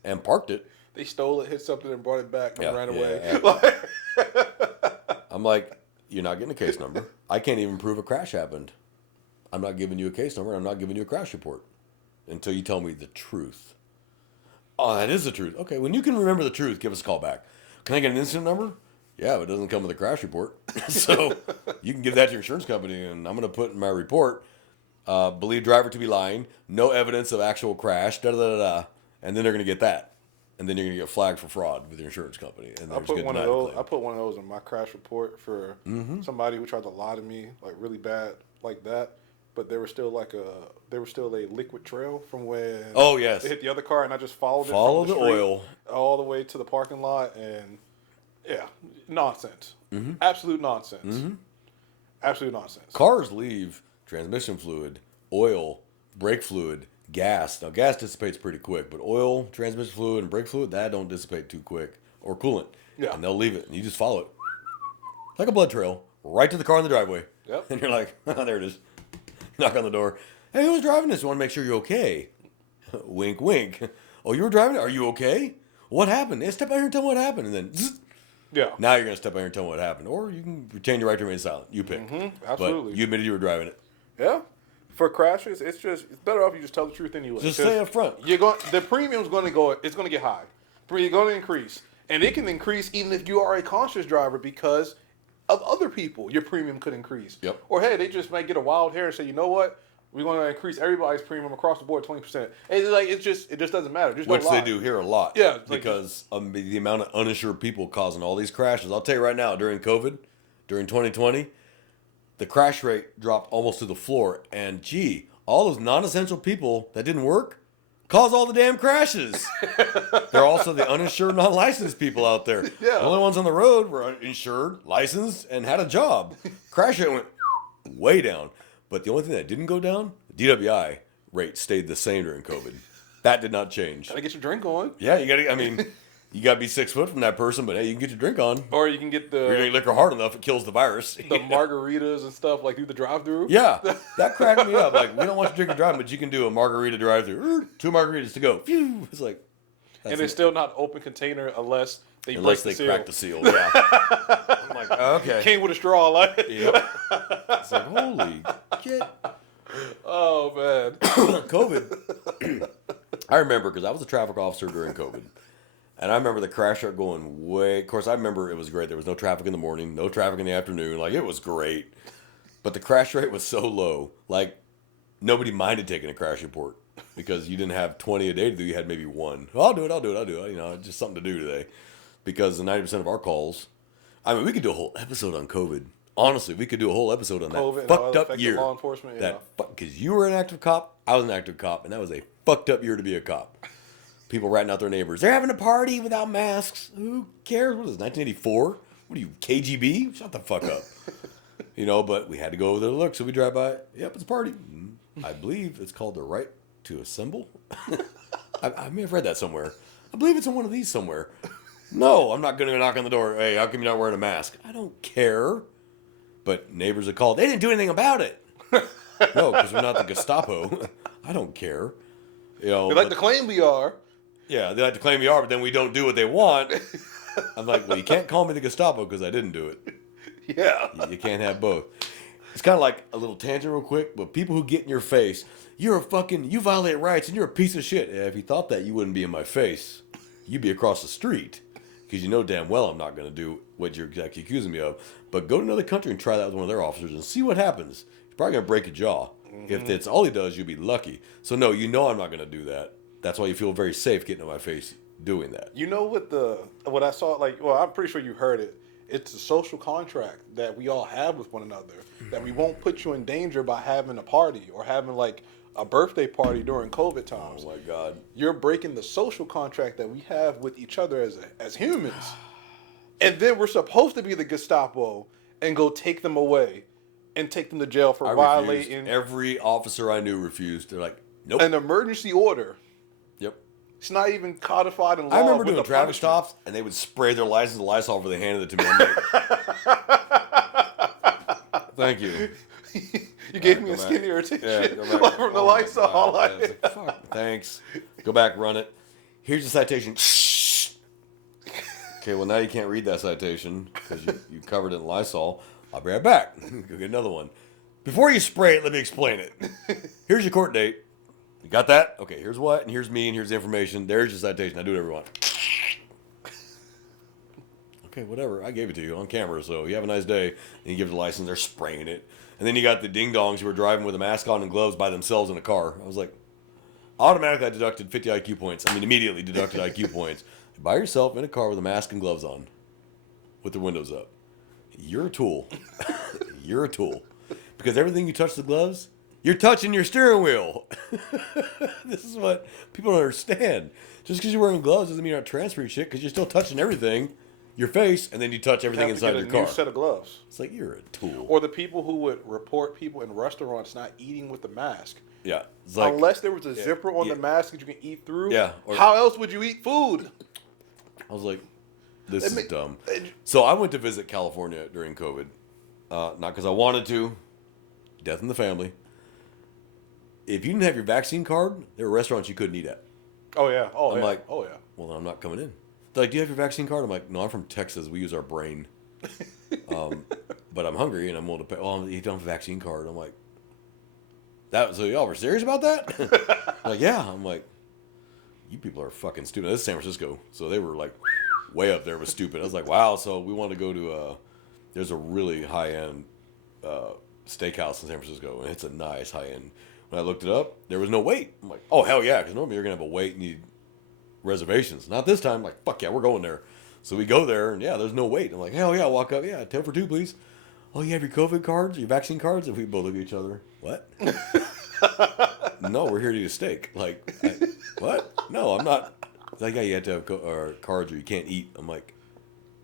and parked it. They stole it, hit something, and brought it back and Yeah, ran yeah, away. yeah. I'm like, you're not getting a case number. I can't even prove a crash happened. I'm not giving you a case number. I'm not giving you a crash report until you tell me the truth. Oh, that is the truth. Okay, when you can remember the truth, give us a call back. Can I get an incident number? Yeah, but it doesn't come with a crash report. So you can give that to your insurance company, and I'm going to put in my report, believe driver to be lying, no evidence of actual crash, da-da-da-da, and then they're going to get that. And then you're going to get flagged for fraud with your insurance company. And I put one of those. I put one of those in my crash report for somebody who tried to lie to me, like really bad, like that. But there was still a liquid trail from when Oh, yes. they hit the other car, and I just followed it Follow from the street oil. all the way to the parking lot, and yeah, nonsense, absolute nonsense, absolute nonsense. Cars leave transmission fluid, oil, brake fluid, gas. Now, gas dissipates pretty quick, but oil, transmission fluid, and brake fluid, that don't dissipate too quick. Or coolant. Yeah. And they'll leave it, and you just follow it. Like a blood trail, right to the car in the driveway. Yep. And you're like, oh, there it is. Knock on the door. Hey, who's driving this? I want to make sure you're okay. Wink, wink. Oh, you were driving it? Are you okay? What happened? Yeah, step out here and tell me what happened. And then, zzz, Yeah, now you're going to step out here and tell me what happened. Or you can retain your right to remain silent. You pick. absolutely. But you admitted you were driving it. yeah. For crashes, it's better off you just tell the truth anyway. Just say up front. The premium's going to go. It's going to get high. It's going to increase, and it can increase even if you are a conscious driver because of other people. Your premium could increase. Yep. Or hey, they just might get a wild hair and say, you know what, we're going to increase everybody's premium across the board 20%. And it just doesn't matter. Just Which don't lie. they do here a lot. Yeah, like- because the amount of uninsured people causing all these crashes. I'll tell you right now, during COVID, during 2020, the crash rate dropped almost to the floor. And gee, all those non-essential people that didn't work caused all the damn crashes. They're also the uninsured, non-licensed people out there. Yeah. The only ones on the road were insured, licensed, and had a job. Crash rate went way down. But the only thing that didn't go down, DWI rate stayed the same during COVID. That did not change. Gotta get your drink on. Yeah, you gotta be 6 foot from that person, but hey, you can get your drink on. Or you can get If you drink liquor hard enough, it kills the virus. the margaritas and stuff like through the drive-through. Yeah, that cracked me up. Like, we don't want you drinking driving, but you can do a margarita drive-through. 2 margaritas to go. Phew. It's like, And it's still not open container unless they unless break they the seal. crack the seal. Yeah. I'm like, okay. Came with a straw, like. Yep. It's like, holy shit. Oh man. COVID. I remember because I was a traffic officer during COVID. And I remember the crash rate going way. Of course, I remember it was great. There was no traffic in the morning, no traffic in the afternoon. Like, it was great. But the crash rate was so low. Like, nobody minded taking a crash report because you didn't have 20 a day to do. You had maybe one. I'll do it. You know, it's just something to do today. Because the 90% of our calls, I mean, we could do a whole episode on COVID. Honestly, we could do a whole episode on COVID that and how fucked it up affected year. law enforcement, yeah. Because you were an active cop, I was an active cop, and that was a fucked up year to be a cop. People ratting out their neighbors. They're having a party without masks. Who cares? What is this, 1984? What are you, KGB? Shut the fuck up. You know, but we had to go over there to look, so we drive by. Yep, it's a party. I believe it's called the right to assemble. I may have read that somewhere. I believe it's in one of these somewhere. No, I'm not going to knock on the door. Hey, how come you're not wearing a mask? I don't care. But neighbors have called. They didn't do anything about it. No, because we're not the Gestapo. I don't care. You know, They like to claim we are. yeah, they like to claim we are, but then we don't do what they want. I'm like, well, you can't call me the Gestapo because I didn't do it. Yeah. You can't have both. It's kind of like a little tangent real quick, but people who get in your face, you violate rights and you're a piece of shit. Yeah, if you thought that, you wouldn't be in my face. You'd be across the street because you know damn well I'm not going to do what you're exactly accusing me of. But go to another country and try that with one of their officers and see what happens. You're probably going to break a jaw. If that's all he does, you'll be lucky. So no, you know I'm not going to do that. That's why you feel very safe getting in my face doing that. You know what I saw, like, well, I'm pretty sure you heard it. It's a social contract that we all have with one another, that we won't put you in danger by having a party or having like a birthday party during COVID times. Oh my God. You're breaking the social contract that we have with each other as humans. And then we're supposed to be the Gestapo and go take them away and take them to jail for violating Every officer I knew refused. They're like, nope. an emergency order. Yep. It's not even codified in law. I remember with doing the traffic punishment. stops, and they would spray their license Lysol before they handed it to me. I'm like, Thank you. You gave me Go a back. skin irritation Yeah, go back. like from the Oh my Lysol. God. Like, Yeah, it's like, fuck, thanks. Go back, run it. Here's the citation. Okay, well now you can't read that citation because you covered it in Lysol. I'll be right back. Go get another one. Before you spray it, let me explain it. Here's your court date. You got that? Okay, here's what, and here's me, and here's the information. There's your citation. I do whatever you want. Okay, whatever. I gave it to you on camera, so you have a nice day. And you give the license, they're spraying it. And then you got the ding-dongs who were driving with a mask on and gloves by themselves in a car. I was like, automatically I deducted 50 IQ points. I mean, immediately deducted IQ points. By yourself in a car with a mask and gloves on, with the windows up. You're a tool. You're a tool. Because everything you touch the gloves, you're touching your steering wheel. This is what people don't understand. Just because you're wearing gloves doesn't mean you're not transferring shit, because you're still touching everything, your face, and then you touch everything have to inside get your a car. new set of gloves. It's like, you're a tool. Or the people who would report people in restaurants not eating with the mask. Yeah. It's like, Unless there was a zipper on yeah. the mask that you can eat through. Yeah, or- How else would you eat food? I was like, this It is ma- dumb. So I went to visit California during COVID. Not because I wanted to. Death in the family. If you didn't have your vaccine card, there were restaurants you couldn't eat at. Oh yeah. Oh I'm yeah. like, oh yeah. Well, then I'm not coming in. They're like, do you have your vaccine card? I'm like, no, I'm from Texas. We use our brain. But I'm hungry and I'm willing to pay. Oh, you don't have a vaccine card. I'm like, so y'all were serious about that? Like, yeah. I'm like, you people are fucking stupid. This is San Francisco. So they were like way up there with stupid. I was like, wow. So we want to go to, there's a really high-end steakhouse in San Francisco. And it's a nice high-end. When I looked it up, there was no wait. I'm like, oh, hell yeah. Because normally you're going to have a wait and need reservations. Not this time. Like, fuck yeah, we're going there. So we go there, and yeah, there's no wait. I'm like, hell yeah, walk up. Yeah, 10 for 2, please. Oh, you have your COVID cards, your vaccine cards? And we both look at each other. What? No, we're here to eat a steak. Like, what? No, I'm not. It's like, yeah, you have to have cards or you can't eat. I'm like,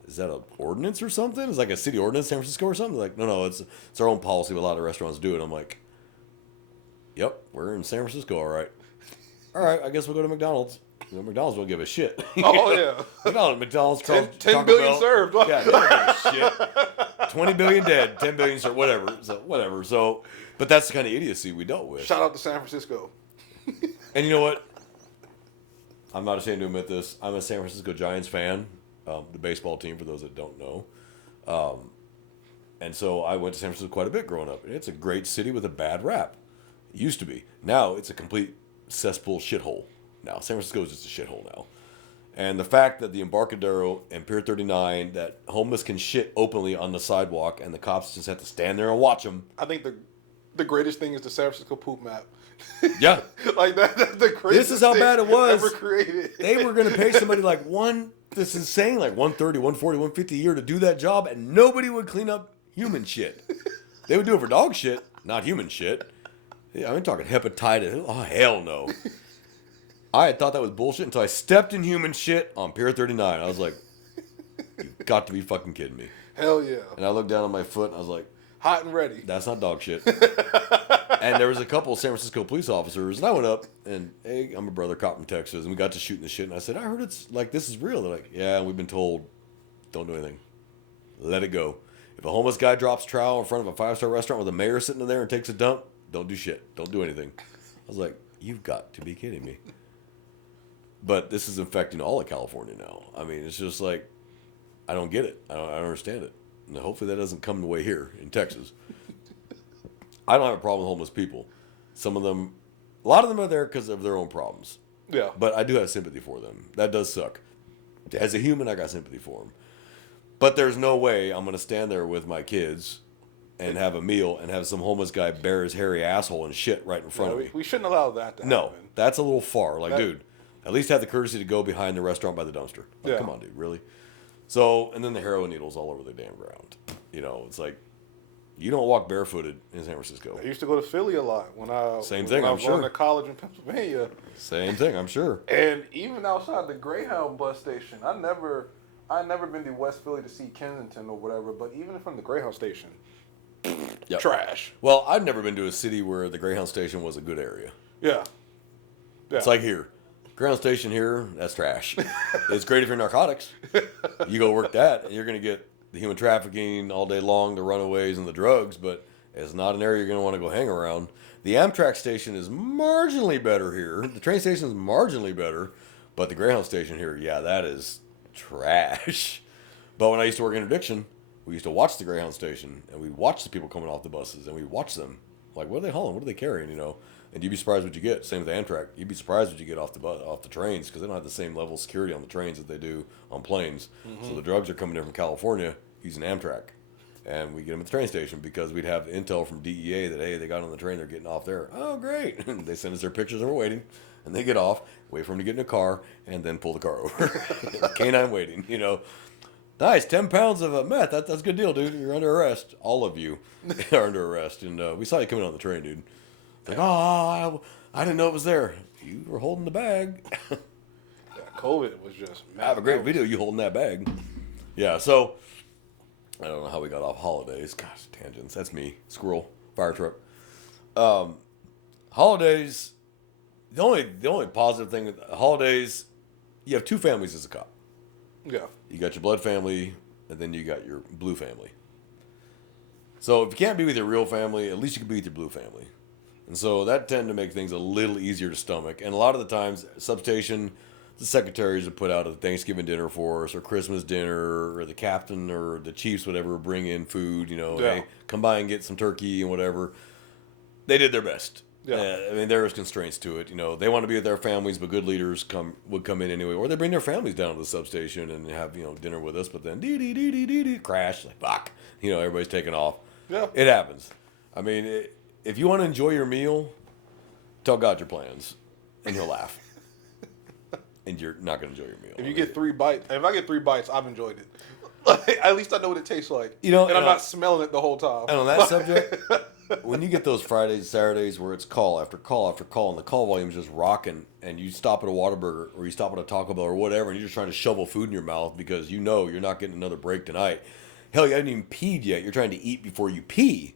is that an ordinance or something? It's like a city ordinance, San Francisco or something? Like, no, it's our own policy. But a lot of restaurants do it. I'm like, yep, we're in San Francisco, all right. All right, I guess we'll go to McDonald's. You know, McDonald's don't give a shit. Oh yeah. McDonald's, 10 Taco billion Bell. served. Yeah, they don't give a shit. 20 billion dead, 10 billion served, whatever. So, but that's the kind of idiocy we dealt with. Shout out to San Francisco. And you know what? I'm not ashamed to admit this. I'm a San Francisco Giants fan, the baseball team, for those that don't know. And so I went to San Francisco quite a bit growing up. And it's a great city with a bad rap. It used to be. Now it's a complete cesspool shithole. Now San Francisco is just a shithole now. And the fact that the Embarcadero and Pier 39, that homeless can shit openly on the sidewalk and the cops just have to stand there and watch them. I think the greatest thing is the San Francisco poop map. Yeah. Like that's the greatest. This is how bad it was. Ever created. They were going to pay somebody like this is insane, like 130, 140, 150 a year to do that job, and nobody would clean up human shit. They would do it for dog shit, not human shit. Yeah, I'm talking hepatitis. Oh, hell no. I had thought that was bullshit until I stepped in human shit on Pier 39. I was like, you've got to be fucking kidding me. Hell yeah. And I looked down on my foot and I was like, Hot and ready. that's not dog shit. And there was a couple of San Francisco police officers, and I went up and, hey, I'm a brother cop from Texas, and we got to shooting the shit, and I said, I heard it's like, this is real. They're like, yeah, we've been told, don't do anything. Let it go. If a homeless guy drops trowel in front of a 5-star restaurant with a mayor sitting in there and takes a dump, don't do shit. Don't do anything. I was like, you've got to be kidding me. But this is infecting all of California now. I mean, it's just like, I don't get it. I don't understand it. And hopefully that doesn't come the way here in Texas. I don't have a problem with homeless people. Some of them, a lot of them are there because of their own problems. Yeah. But I do have sympathy for them. That does suck. As a human, I got sympathy for them. But there's no way I'm going to stand there with my kids and have a meal and have some homeless guy bare his hairy asshole and shit right in front of me. We shouldn't allow that to No, happen. that's a little far. Like, That- dude, at least have the courtesy to go behind the restaurant by the dumpster. Like, Yeah. come on, dude, really? So, and then the heroin needles all over the damn ground. You know, it's like, you don't walk barefooted in San Francisco. I used to go to Philly a lot when I Same when thing, I I'm was going sure. to college in Pennsylvania. Same thing, I'm sure. And even outside the Greyhound bus station, I never been to West Philly to see Kensington or whatever, but even from the Greyhound station, Yep. trash. Well, I've never been to a city where the Greyhound station was a good area. Yeah. Yeah. It's like here. Greyhound station here, that's trash. It's great if you're narcotics. You go work that, and you're going to get the human trafficking all day long, the runaways, and the drugs, but It's not an area you're going to want to go hang around. The Amtrak station is marginally better here. The train station is marginally better, but the Greyhound station here, yeah, that is trash. But when I used to work interdiction, we used to watch the Greyhound station, and we watch the people coming off the buses, and we watch them. Like, what are they hauling? What are they carrying? You know, and you'd be surprised what you get. Same with Amtrak. You'd be surprised what you get off the trains because they don't have the same level of security on the trains that they do on planes. Mm-hmm. So the drugs are coming in from California using Amtrak, and we get them at the train station because we'd have intel from DEA that hey, they got on the train, they're getting off there. Oh, great! They send us their pictures, and we're waiting, and they get off, wait for them to get in a car, and then pull the car over. Canine waiting, you know. Nice, 10 pounds of meth. That's a good deal, dude. You're under arrest. All of you are under arrest. And we saw you coming on the train, dude. Like, oh, I didn't know it was there. You were holding the bag. Yeah, COVID was just I have a great video of you holding that bag. Yeah, so I don't know how we got off holidays. Gosh, tangents. That's me. Squirrel. Fire truck. Holidays. The only positive thing with holidays, you have two families as a cop. Yeah. You got your blood family, and then you got your blue family. So if you can't be with your real family, at least you can be with your blue family. And so that tend to make things a little easier to stomach. And a lot of the times, substation, the secretaries would put out a Thanksgiving dinner for us, or Christmas dinner, or the captain or the chiefs, whatever, bring in food, you know, yeah. Hey, come by and get some turkey and whatever. They did their best. Yeah. I mean, there was constraints to it. You know, they want to be with their families, but good leaders would come in anyway, or they bring their families down to the substation and have dinner with us. But then crash, like fuck, everybody's taking off. Yeah, it happens. I mean, if you want to enjoy your meal, tell God your plans, and he'll laugh. And you're not going to enjoy your meal. If you get 3 bites, if I get 3 bites, I've enjoyed it. At least I know what it tastes like. And I'm not smelling it the whole time. And on that subject, when you get those Fridays, Saturdays where it's call after call after call, and the call volume's just rocking, and you stop at a Whataburger or you stop at a Taco Bell or whatever, and you're just trying to shovel food in your mouth because you know you're not getting another break tonight. Hell, you haven't even peed yet. You're trying to eat before you pee.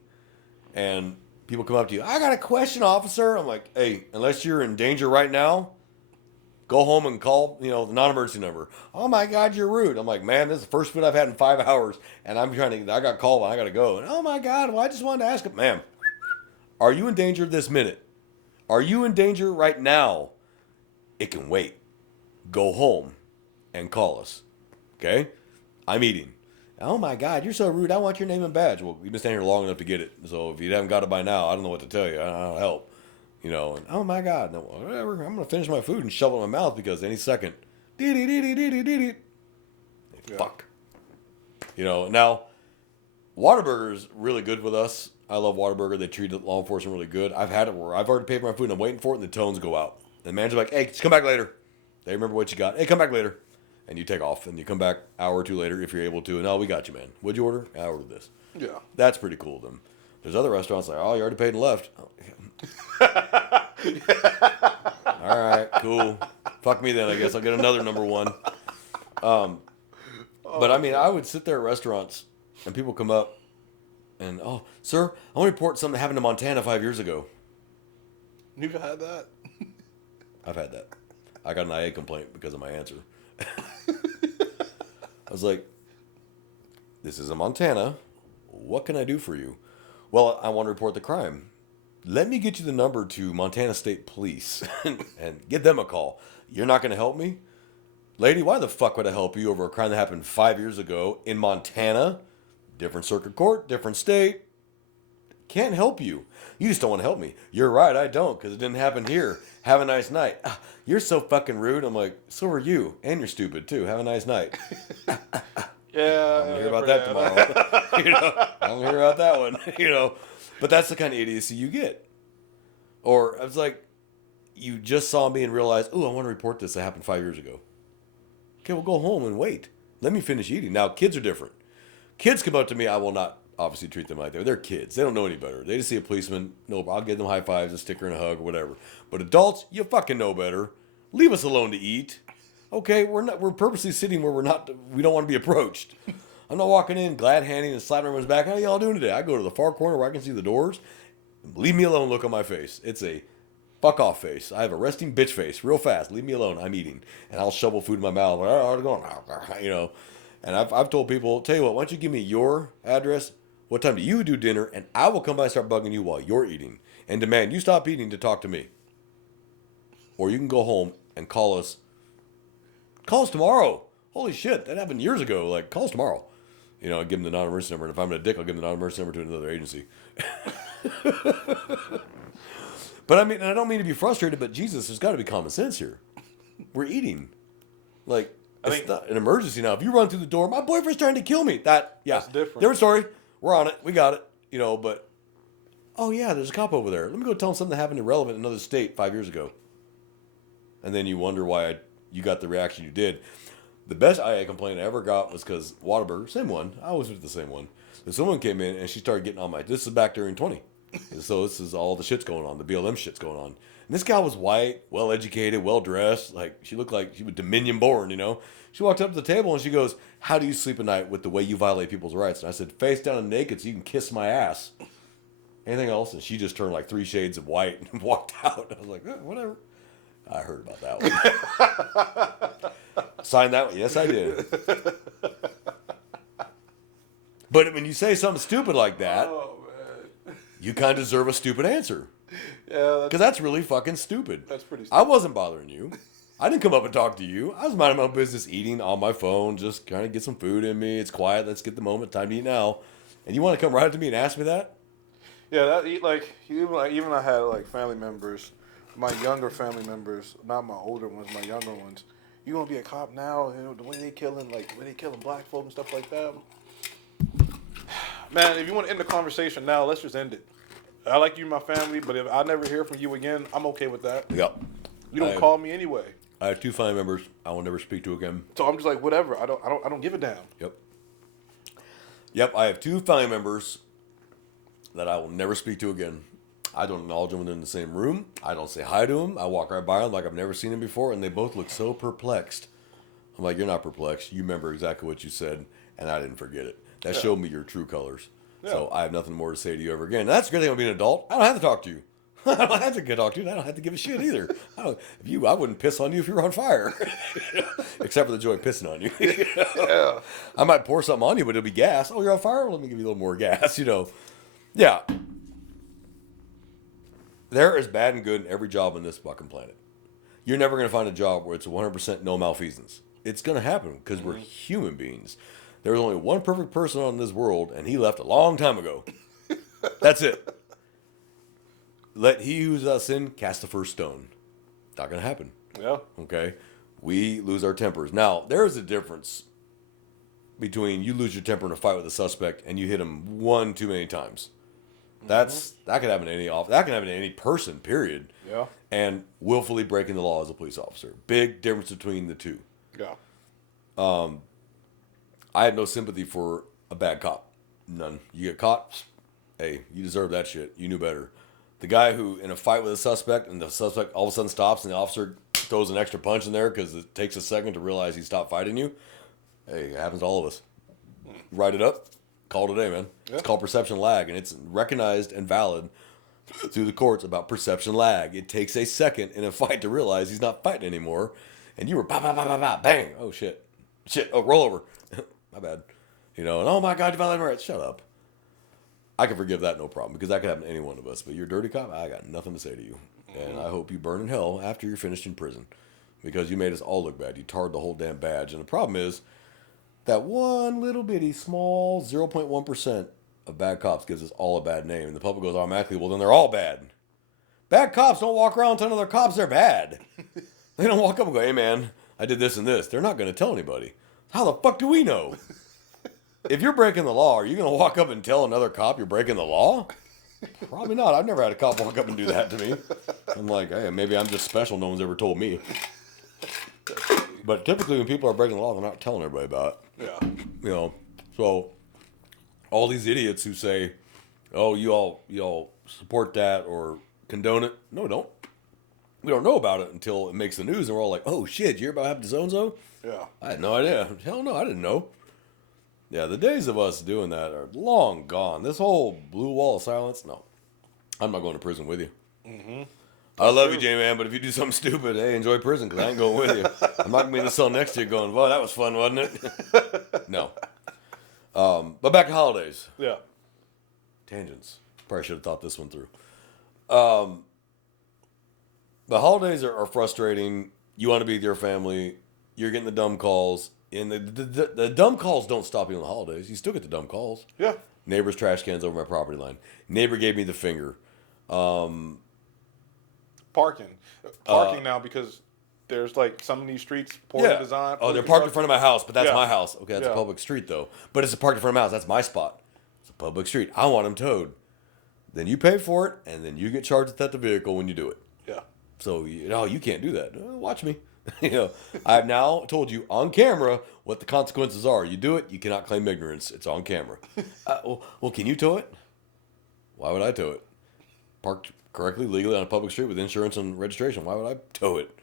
And people come up to you, I got a question, officer. I'm like, hey, unless you're in danger right now, go home and call, the non-emergency number. Oh my God, you're rude. I'm like, man, this is the first food I've had in 5 hours, and I got called and I got to go. And oh my God, well, I just wanted to ask him, ma'am, are you in danger this minute? Are you in danger right now? It can wait. Go home and call us. Okay? I'm eating. Oh my God, you're so rude. I want your name and badge. Well, you've been standing here long enough to get it. So if you haven't got it by now, I don't know what to tell you. I don't help. And oh my God, no, whatever. I'm going to finish my food and shovel it in my mouth because any second, fuck. Now, Whataburger's really good with us. I love Whataburger. They treat law enforcement really good. I've had it where I've already paid for my food and I'm waiting for it and the tones go out. And the manager's like, hey, just come back later. They remember what you got. Hey, come back later. And you take off and you come back an hour or two later if you're able to. And we got you, man. What'd you order? I ordered this. Yeah. That's pretty cool of them. There's other restaurants like, oh, you already paid and left. Oh, all right, cool. Fuck me then. I guess I'll get another number one. But I mean, I would sit there at restaurants and people come up and, oh, sir, I want to report something that happened in Montana 5 years ago. You've had that? I've had that. I got an IA complaint because of my answer. I was like, this is in Montana. What can I do for you? Well, I want to report the crime. Let me get you the number to Montana State Police and get them a call. You're not going to help me? Lady, why the fuck would I help you over a crime that happened 5 years ago in Montana? Different circuit court, different state. Can't help you. You just don't want to help me. You're right, I don't, because it didn't happen here. Have a nice night. You're so fucking rude. I'm like, so are you. And you're stupid, too. Have a nice night. Yeah. I'm going to hear about that tomorrow. I'm going to hear about that one, But that's the kind of idiocy you get. Or I was like, you just saw me and realized, oh, I want to report this. That happened 5 years ago. Okay, well, go home and wait. Let me finish eating. Now, kids are different. Kids come up to me. I will not obviously treat them like that. They're kids. They don't know any better. They just see a policeman. No, I'll give them high fives, a sticker, and a hug, or whatever. But adults, you fucking know better. Leave us alone to eat. Okay, we're purposely sitting where we don't want to be approached. I'm not walking in, glad handing and slapping everyone's back. How y'all doing today? I go to the far corner where I can see the doors. Leave me alone. Look on my face. It's a fuck off face. I have a resting bitch face, real fast. Leave me alone. I'm eating, and I'll shovel food in my mouth. And I've told people, tell you what, why don't you give me your address? What time do you do dinner? And I will come by and start bugging you while you're eating and demand you stop eating to talk to me. Or you can go home and call us. Call us tomorrow. Holy shit, that happened years ago. Like, call us tomorrow. You know, I give them the non-emergency number. And if I'm a dick, I'll give them the non-emergency number to another agency. But I mean, and I don't mean to be frustrated, but Jesus, there's got to be common sense here. We're eating. Like, it's not an emergency now. If you run through the door, my boyfriend's trying to kill me. That's different. Different story. We're on it. We got it. You know, but, oh yeah, there's a cop over there. Let me go tell him something that happened irrelevant in another state 5 years ago. And then you wonder why you got the reaction you did. The best IA complaint I ever got was because Whataburger, same one. I always went to the same one. And someone came in and she started getting on my. This is back during 20. And so this is all the shit's going on. The BLM shit's going on. And this gal was white, well educated, well dressed. Like she looked like she was Dominion born, you know. She walked up to the table and she goes, "How do you sleep at night with the way you violate people's rights?" And I said, "Face down and naked so you can kiss my ass." Anything else? And she just turned like 3 shades of white and walked out. I was like, whatever. I heard about that one. Signed that one. Yes, I did. But when you say something stupid like that, you kind of deserve a stupid answer. Yeah. Because that's really fucking stupid. That's pretty stupid. I wasn't bothering you. I didn't come up and talk to you. I was minding my own business, eating on my phone, just trying to get some food in me. It's quiet. Let's get the moment. Time to eat now. And you want to come right up to me and ask me that? Yeah, even I had like family members, my younger family members, not my older ones, my younger ones. You gonna be a cop now? You know, the way they killing black folk and stuff like that. Man, if you want to end the conversation now, let's just end it. I like you and my family, but if I never hear from you again, I'm okay with that. Yep. You don't call me anyway. I have 2 family members I will never speak to again. So I'm just like, whatever. I don't give a damn. Yep. I have 2 family members that I will never speak to again. I don't acknowledge them when they're in the same room. I don't say hi to them. I walk right by them like I've never seen them before, and they both look so perplexed. I'm like, you're not perplexed. You remember exactly what you said, and I didn't forget it. That showed me your true colors. Yeah. So I have nothing more to say to you ever again. And that's the good thing about being an adult. I don't have to talk to you. I don't have to talk to you. And I don't have to give a shit either. I wouldn't piss on you if you were on fire. Except for the joy of pissing on you. Yeah. I might pour something on you, but it'll be gas. Oh, you're on fire? Well, let me give you a little more gas, you know. Yeah. There is bad and good in every job on this fucking planet. You're never going to find a job where it's 100% no malfeasance. It's going to happen because we're human beings. There's only one perfect person on this world, and he left a long time ago. That's it. Let he who's without sin cast the first stone. Not going to happen. Yeah. Okay? We lose our tempers. Now, there is a difference between you lose your temper in a fight with a suspect and you hit him one too many times. That could happen to that can happen to any person, period. Yeah. And willfully breaking the law as a police officer. Big difference between the two. Yeah. I have no sympathy for a bad cop. None. You get caught, hey, you deserve that shit. You knew better. The guy who, in a fight with a suspect, and the suspect all of a sudden stops, and the officer throws an extra punch in there because it takes a second to realize he stopped fighting you. Hey, it happens to all of us. Write it up. Call it a day, man. Yeah. It's called perception lag, and it's recognized and valid through the courts about perception lag. It takes a second in a fight to realize he's not fighting anymore, and you were bang. Oh, shit. Oh, roll over. My bad. You know, and oh my God, you violated my rights. Shut up. I can forgive that, no problem, because that could happen to any one of us. But you're a dirty cop, I got nothing to say to you. And I hope you burn in hell after you're finished in prison. Because you made us all look bad. You tarred the whole damn badge. And the problem is that one little bitty small 0.1% of bad cops gives us all a bad name. And the public goes automatically, well, then they're all bad. Bad cops don't walk around telling other cops they're bad. They don't walk up and go, hey, man, I did this and this. They're not going to tell anybody. How the fuck do we know? If you're breaking the law, are you going to walk up and tell another cop you're breaking the law? Probably not. I've never had a cop walk up and do that to me. I'm like, hey, maybe I'm just special. No one's ever told me. But typically when people are breaking the law, they're not telling everybody about it. Yeah. You know, so all these idiots who say, oh, you all support that or condone it. No, we don't. We don't know about it until it makes the news and we're all like, oh, shit, you hear about what happened to so-and-so? Yeah. I had no idea. Hell no, I didn't know. Yeah, the days of us doing that are long gone. This whole blue wall of silence, no. I'm not going to prison with you. Mm-hmm. I love you, J-Man, but if you do something stupid, hey, enjoy prison because I ain't going with you. I'm not going to be in the cell next to you going, well, that was fun, wasn't it? No. But back to holidays. Yeah. Tangents. Probably should have thought this one through. The holidays are frustrating. You want to be with your family. You're getting the dumb calls. And the dumb calls don't stop you on the holidays. You still get the dumb calls. Yeah. Neighbor's trash cans over my property line. Neighbor gave me the finger. Parking now, because there's like some of these streets poorly designed. Oh, they're parked in front of my house, but that's Yeah. my house. Okay, that's a Yeah. public street though. But it's parked in front of my house. That's my spot. It's a public street. I want them towed. Then you pay for it, and then you get charged at the vehicle when you do it. Yeah. So you can't do that. Watch me. I've now told you on camera what the consequences are. You do it, you cannot claim ignorance. It's on camera. Well, can you tow it? Why would I tow it? Parked correctly, legally on a public street with insurance and registration. Why would I tow it?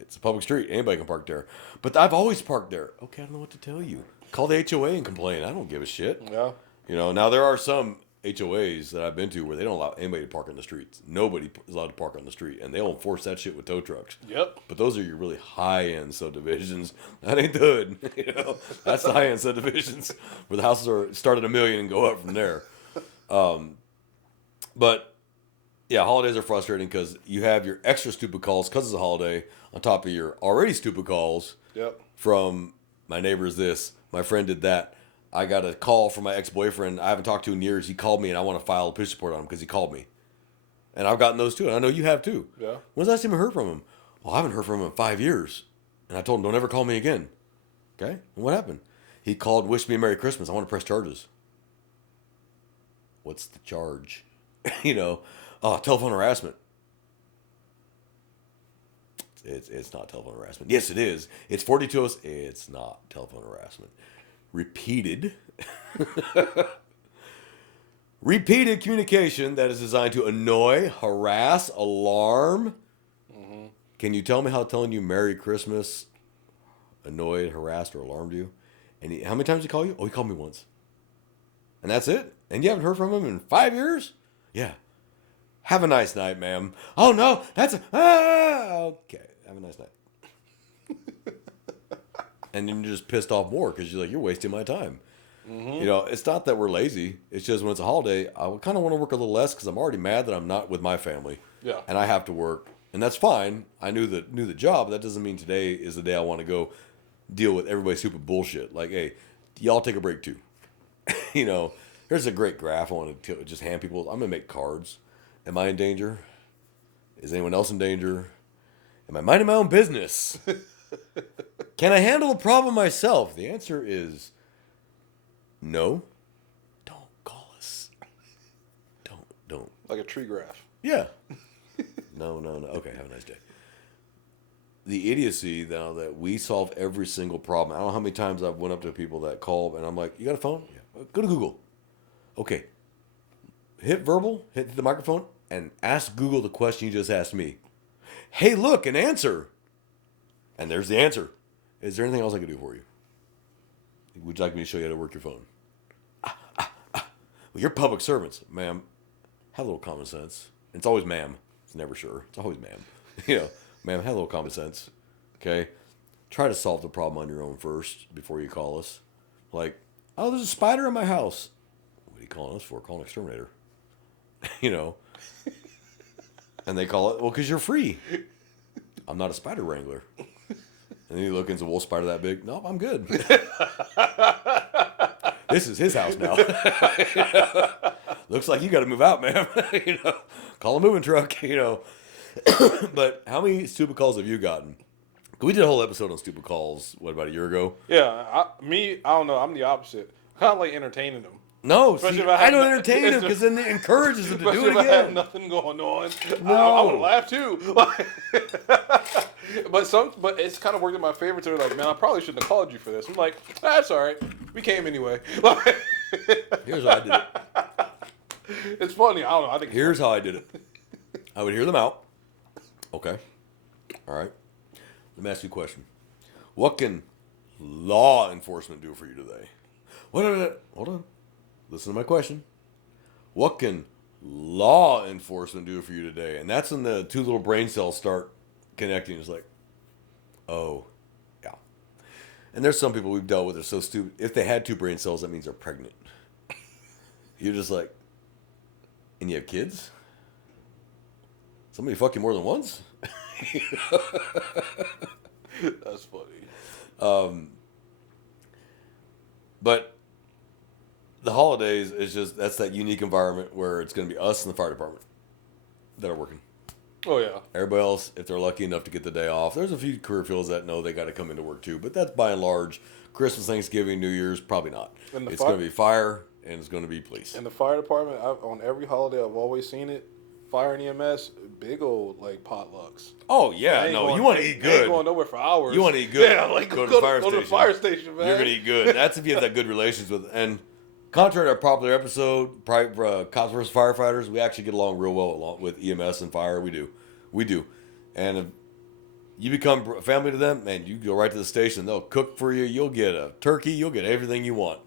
It's a public street. Anybody can park there. But I've always parked there. Okay, I don't know what to tell you. Call the HOA and complain. I don't give a shit. Yeah. Now there are some HOAs that I've been to where they don't allow anybody to park on the streets. Nobody is allowed to park on the street, and they'll enforce that shit with tow trucks. Yep. But those are your really high-end subdivisions. That ain't the hood. That's the high-end subdivisions where the houses are start at $1 million and go up from there. But yeah, holidays are frustrating because you have your extra stupid calls because it's a holiday on top of your already stupid calls. Yep. From my neighbor's this, my friend did that. I got a call from my ex-boyfriend I haven't talked to in years. He called me and I want to file a police report on him because he called me. And I've gotten those too. And I know you have too. Yeah. When's the last time you heard from him? Well, I haven't heard from him in 5 years. And I told him, don't ever call me again. Okay? And what happened? He called and wished me a Merry Christmas. I want to press charges. What's the charge? Telephone harassment. It's not telephone harassment. Yes, it is. It's 42. It's not telephone harassment. Repeated communication that is designed to annoy, harass, alarm. Mm-hmm. Can you tell me how telling you Merry Christmas annoyed, harassed, or alarmed you? And how many times did he call you? Oh, he called me once. And that's it? And you haven't heard from him in 5 years? Yeah. Have a nice night, ma'am. Oh, no, okay. Have a nice night. And then you're just pissed off more because you're wasting my time. Mm-hmm. It's not that we're lazy. It's just when it's a holiday, I kind of want to work a little less because I'm already mad that I'm not with my family. Yeah. And I have to work. And that's fine. I knew the job. But that doesn't mean today is the day I want to go deal with everybody's stupid bullshit. Like, hey, y'all take a break too. Here's a great graph I want to just hand people. I'm going to make cards. Am I in danger? Is anyone else in danger? Am I minding my own business? Can I handle the problem myself? The answer is no. Don't call us. Don't. Like a tree graph. Yeah. No. Okay, have a nice day. The idiocy now that we solve every single problem. I don't know how many times I've went up to people that call and I'm like, you got a phone? Yeah. Go to Google. Okay. Hit verbal, hit the microphone, and ask Google the question you just asked me. Hey, look, an answer. And there's the answer. Is there anything else I can do for you? Would you like me to show you how to work your phone? Well, you're public servants, ma'am. Have a little common sense. It's always ma'am. It's never sure. It's always ma'am. Ma'am, have a little common sense. Okay? Try to solve the problem on your own first before you call us. Like, oh, there's a spider in my house. What are you calling us for? Call an exterminator. And they call it, well, because you're free. I'm not a spider wrangler. And then you look into a wolf spider that big. Nope, I'm good. This is his house now. Looks like you got to move out, man. Call a moving truck. But how many stupid calls have you gotten? We did a whole episode on stupid calls. What, about a year ago? Yeah, I don't know. I'm the opposite. I kind of like entertaining them. No, Especially see, if I have I don't entertain them because then it encourages them to Especially do it if I have again. nothing going on. No. I would laugh too. But it's kind of worked in my favor to like, man, I probably shouldn't have called you for this. I'm like, that's all right. We came anyway. Here's how I did it. It's funny. I don't know. I think Here's how I did it. I would hear them out. Okay. All right. Let me ask you a question. What can law enforcement do for you today? Hold on. Listen to my question. What can law enforcement do for you today? And that's when the two little brain cells start connecting. It's like, oh, yeah. And there's some people we've dealt with that are so stupid. If they had two brain cells, that means they're pregnant. You're just like, and you have kids, somebody fuck you more than once. That's funny. But the holidays is just, that's that unique environment where it's going to be us and the fire department that are working. Oh yeah. Everybody else, if they're lucky enough to get the day off, there's a few career fields that know they got to come into work too. But that's by and large, Christmas, Thanksgiving, New Year's, probably not. And It's going to be fire and it's going to be police. In the fire department, on every holiday, I've always seen it. Fire and EMS, big old like potlucks. Oh yeah, no, you want to eat They ain't good. going nowhere for hours. You want to eat good. Yeah, like go to the fire go to the fire station, man. You're gonna eat good. That's if you have that good relations with. And contrary to our popular episode, cops versus firefighters, we actually get along real well with EMS and fire. We do. And if you become a family to them, man, you go right to the station. They'll cook for you. You'll get a turkey. You'll get everything you want.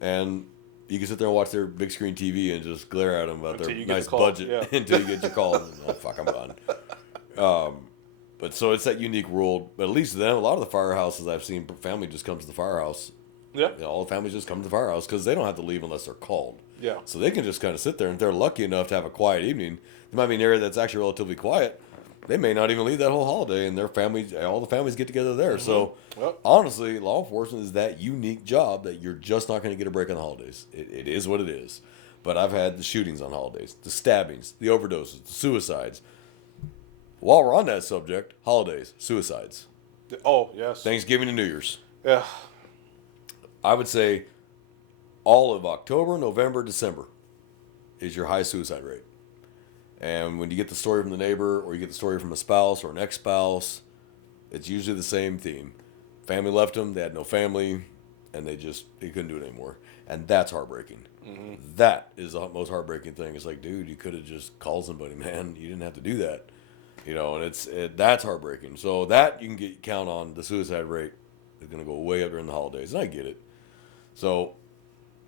And you can sit there and watch their big screen TV and just glare at them about Until their you get nice the call, budget yeah. until you get your call. Oh, fuck, I'm done. But so it's that unique world. But at least then, a lot of the firehouses I've seen, family just comes to the firehouse. Yeah. You know, all the families just come to the firehouse because they don't have to leave unless they're called. Yeah. So they can just kind of sit there. And if they're lucky enough to have a quiet evening, there might be an area that's actually relatively quiet. They may not even leave that whole holiday, and their families, all the families get together there. Mm-hmm. So Yep. honestly, law enforcement is that unique job that you're just not going to get a break on the holidays. It is what it is. But I've had the shootings on holidays, the stabbings, the overdoses, the suicides. While we're on that subject, holidays, suicides, Oh yes. Thanksgiving and New Year's. Yeah. I would say all of October, November, December is your high suicide rate. And when you get the story from the neighbor or you get the story from a spouse or an ex-spouse, it's usually the same theme. Family left them, they had no family, and they couldn't do it anymore. And that's heartbreaking. Mm-hmm. That is the most heartbreaking thing. It's like, dude, you could have just called somebody, man. You didn't have to do that. You know, and that's heartbreaking. So that you can count on the suicide rate is going to go way up during the holidays. And I get it. So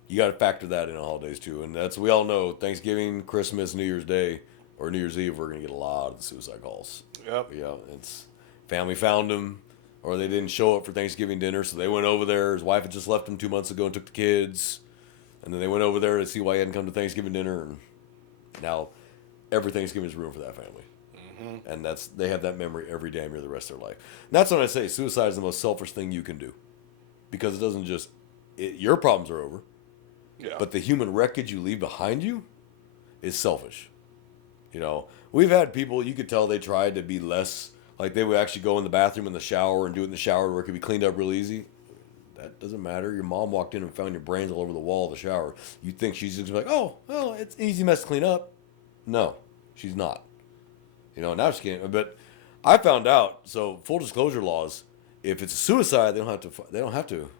you got to factor that in on holidays too. And that's, we all know, Thanksgiving, Christmas, New Year's Day, or New Year's Eve, we're going to get a lot of the suicide calls. Yep. Yeah, it's family found him, or they didn't show up for Thanksgiving dinner, so they went over there. His wife had just left him 2 months ago and took the kids. And then they went over there to see why he hadn't come to Thanksgiving dinner. And now every Thanksgiving is ruined for that family. Mm-hmm. And they have that memory every damn year the rest of their life. And that's when I say suicide is the most selfish thing you can do. Because it doesn't just, your problems are over. Yeah. But the human wreckage you leave behind you is selfish. You know, we've had people, you could tell they tried to be less, like they would actually go in the bathroom in the shower and do it in the shower where it could be cleaned up real easy. That doesn't matter. Your mom walked in and found your brains all over the wall of the shower. You think she's just like, oh, well, it's easy mess to clean up. No, she's not. You know, now she can't. But I found out, so full disclosure laws, if it's a suicide, they don't have to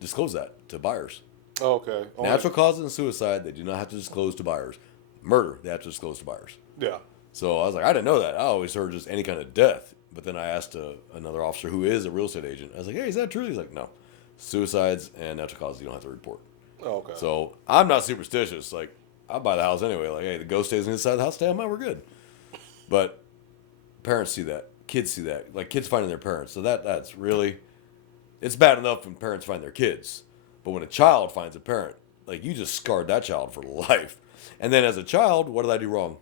disclose that to buyers. Oh, okay. Natural causes and suicide, they do not have to disclose to buyers. Murder, they have to disclose to buyers. Yeah. So I was like, I didn't know that. I always heard just any kind of death. But then I asked another officer who is a real estate agent. I was like, hey, is that true? He's like, no. Suicides and natural causes you don't have to report. Oh, okay. So I'm not superstitious. Like, I'll buy the house anyway. Like, hey, the ghost stays inside the house, stay on mine, we're good. But parents see that. Kids see that. Like, kids finding their parents. So that's really, it's bad enough when parents find their kids. But when a child finds a parent, like, you just scarred that child for life. And then as a child, what did I do wrong?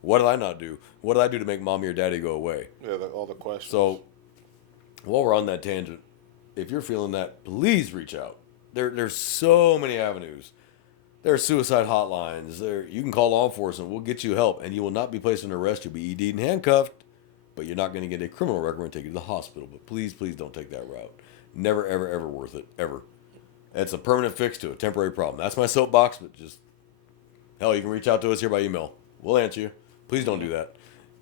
What did I not do? What did I do to make mommy or daddy go away? Yeah, all the questions. So while we're on that tangent, if you're feeling that, please reach out. There's so many avenues. There are suicide hotlines. You can call law enforcement. We'll get you help, and you will not be placed under arrest. You'll be ED'd and handcuffed, but you're not going to get a criminal record and take you to the hospital. But please, please don't take that route. Never, ever, ever worth it. Ever. It's a permanent fix to a temporary problem. That's my soapbox, but just, hell, you can reach out to us here by email. We'll answer you. Please don't do that.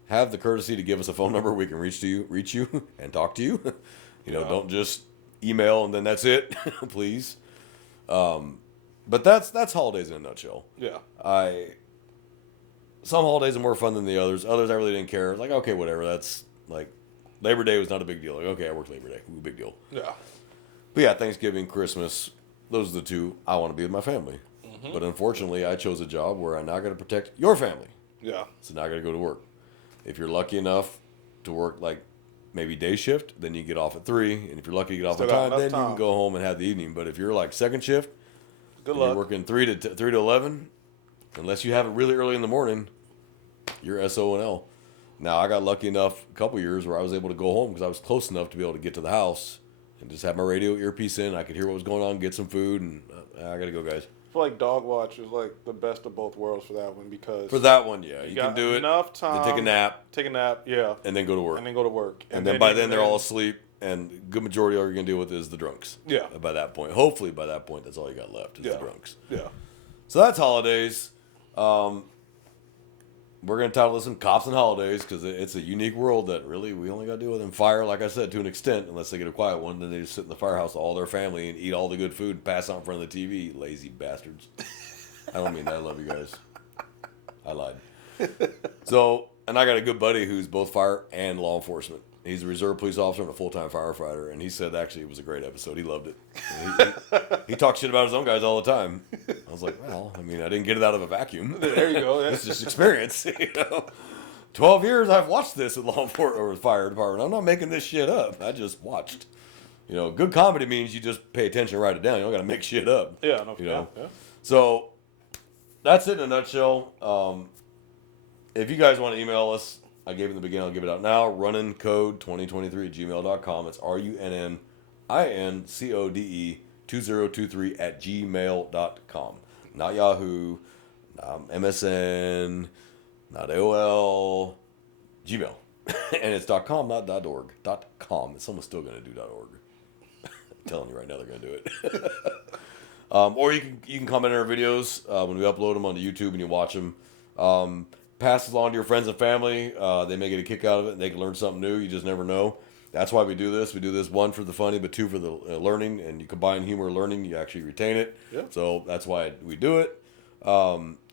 Have the courtesy to give us a phone number we can reach you, and talk to you. Don't just email and then that's it. Please. But that's holidays in a nutshell. Yeah. Some holidays are more fun than the others. Others I really didn't care. Like, okay, whatever. That's like Labor Day was not a big deal. Like, okay, I worked Labor Day. Big deal. Yeah. But yeah, Thanksgiving, Christmas, those are the two I want to be with my family. Mm-hmm. But unfortunately, I chose a job where I'm now got to protect your family. Yeah. So now I got to go to work. If you're lucky enough to work like maybe day shift, then you get off at 3. And if you're lucky to get off Still on got time, then enough you time. can go home and have the evening. But if you're like second shift, Good and you're luck. working 3 to 11, unless you have it really early in the morning, you're SOL. Now, I got lucky enough a couple years where I was able to go home because I was close enough to be able to get to the house and just have my radio earpiece in. I could hear what was going on, get some food, and I got to go, guys. I feel like Dog Watch is like the best of both worlds for that one because For that one, yeah. You got can do it. enough time. Then take a nap, yeah, and then go to work. and then go to work. And then by then, they're all asleep, and good majority all you're going to deal with is the drunks. Yeah. By that point. Hopefully, by that point, that's all you got left is the drunks. Yeah. So that's holidays. We're going to title this Cops and Holidays because it's a unique world that really we only got to deal with in fire, like I said, to an extent, unless they get a quiet one. Then they just sit in the firehouse with all their family and eat all the good food and pass out in front of the TV. Lazy bastards. I don't mean that. I love you guys. I lied. So, and I got a good buddy who's both fire and law enforcement. He's a reserve police officer and a full-time firefighter, and he said actually it was a great episode. He loved it. He talks shit about his own guys all the time. I was like, well, I mean, I didn't get it out of a vacuum. There you go. It's just experience. 12 years I've watched this with law enforcement or with fire department. I'm not making this shit up. I just watched. Good comedy means you just pay attention and write it down. You don't got to make shit up. Yeah, no, Yeah. yeah. So that's it in a nutshell. If you guys want to email us, I gave it in the beginning, I'll give it out now. runnincode2023@gmail.com. It's runnincode2023@gmail.com. Not Yahoo, not MSN, not AOL, Gmail. And it's .com, not .org. .com. Someone's still going to do .org. I'm telling you right now they're going to do it. Or you can comment on our videos when we upload them onto YouTube and you watch them. Pass it along to your friends and family. They may get a kick out of it and they can learn something new. You just never know. That's why we do this. We do this, one, for the funny, but two, for the learning. And you combine humor and learning, you actually retain it. Yeah. So that's why we do it.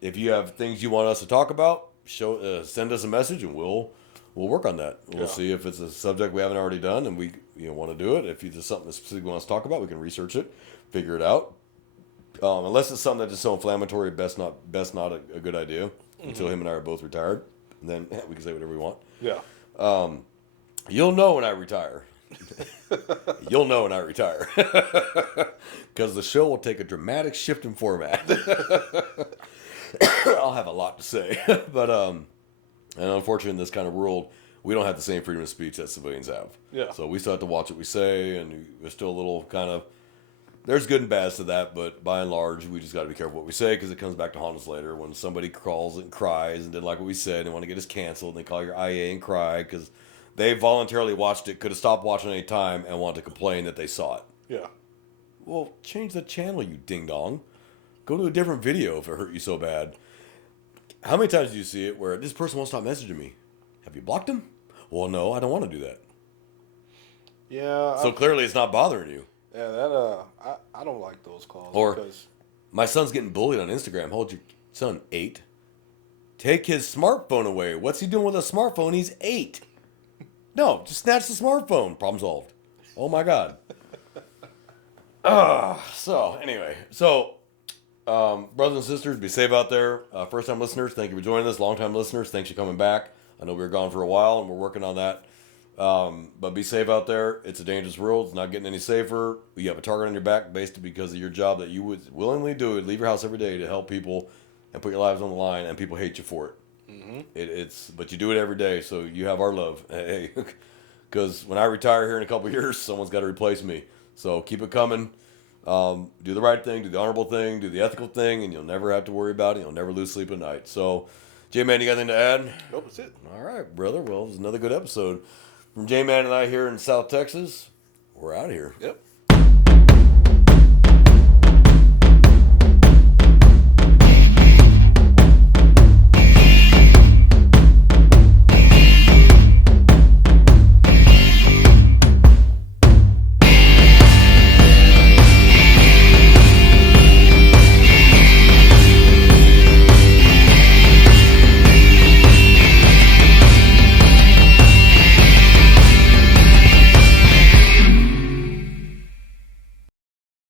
If you have things you want us to talk about, send us a message and we'll work on that. We'll see if it's a subject we haven't already done and we want to do it. If there's something specific we want us to talk about, we can research it, figure it out. Unless it's something that's just so inflammatory, best not a good idea until him and I are both retired. And then we can say whatever we want. Yeah. You'll know when I retire. You'll know when I retire. Because the show will take a dramatic shift in format. I'll have a lot to say. But, and unfortunately in this kind of world, we don't have the same freedom of speech that civilians have. Yeah. So we still have to watch what we say, and we're still a little kind of, there's good and bads to that, but by and large, we just got to be careful what we say because it comes back to haunt us later when somebody calls and cries and didn't like what we said and want to get us canceled, and they call your IA and cry because they voluntarily watched it, could have stopped watching any time, and want to complain that they saw it. Yeah. Well, change the channel, you ding-dong. Go to a different video if it hurt you so bad. How many times do you see it where this person won't stop messaging me? Have you blocked him? Well, no, I don't want to do that. Yeah. So clearly it's not bothering you. Yeah, that I don't like those calls. Or because my son's getting bullied on Instagram. Hold your son, 8. Take his smartphone away. What's he doing with a smartphone? He's 8. No, just snatch the smartphone. Problem solved. Oh my God. So anyway, brothers and sisters, be safe out there. First time listeners, thank you for joining us. Long time listeners, thanks for coming back. I know we were gone for a while and we're working on that. But be safe out there. It's a dangerous world. It's not getting any safer. You have a target on your back based because of your job that you would willingly do it. Leave your house every day to help people and put your lives on the line, and people hate you for it. Mm-hmm. But you do it every day, so you have our love. Hey, because when I retire here in a couple of years, someone's got to replace me. So keep it coming. Do the right thing, do the honorable thing, do the ethical thing, and you'll never have to worry about it. You'll never lose sleep at night. So, J-Man, you got anything to add? Nope, that's it. All right, brother. Well, it was another good episode. From J-Man and I here in South Texas, we're out of here. Yep.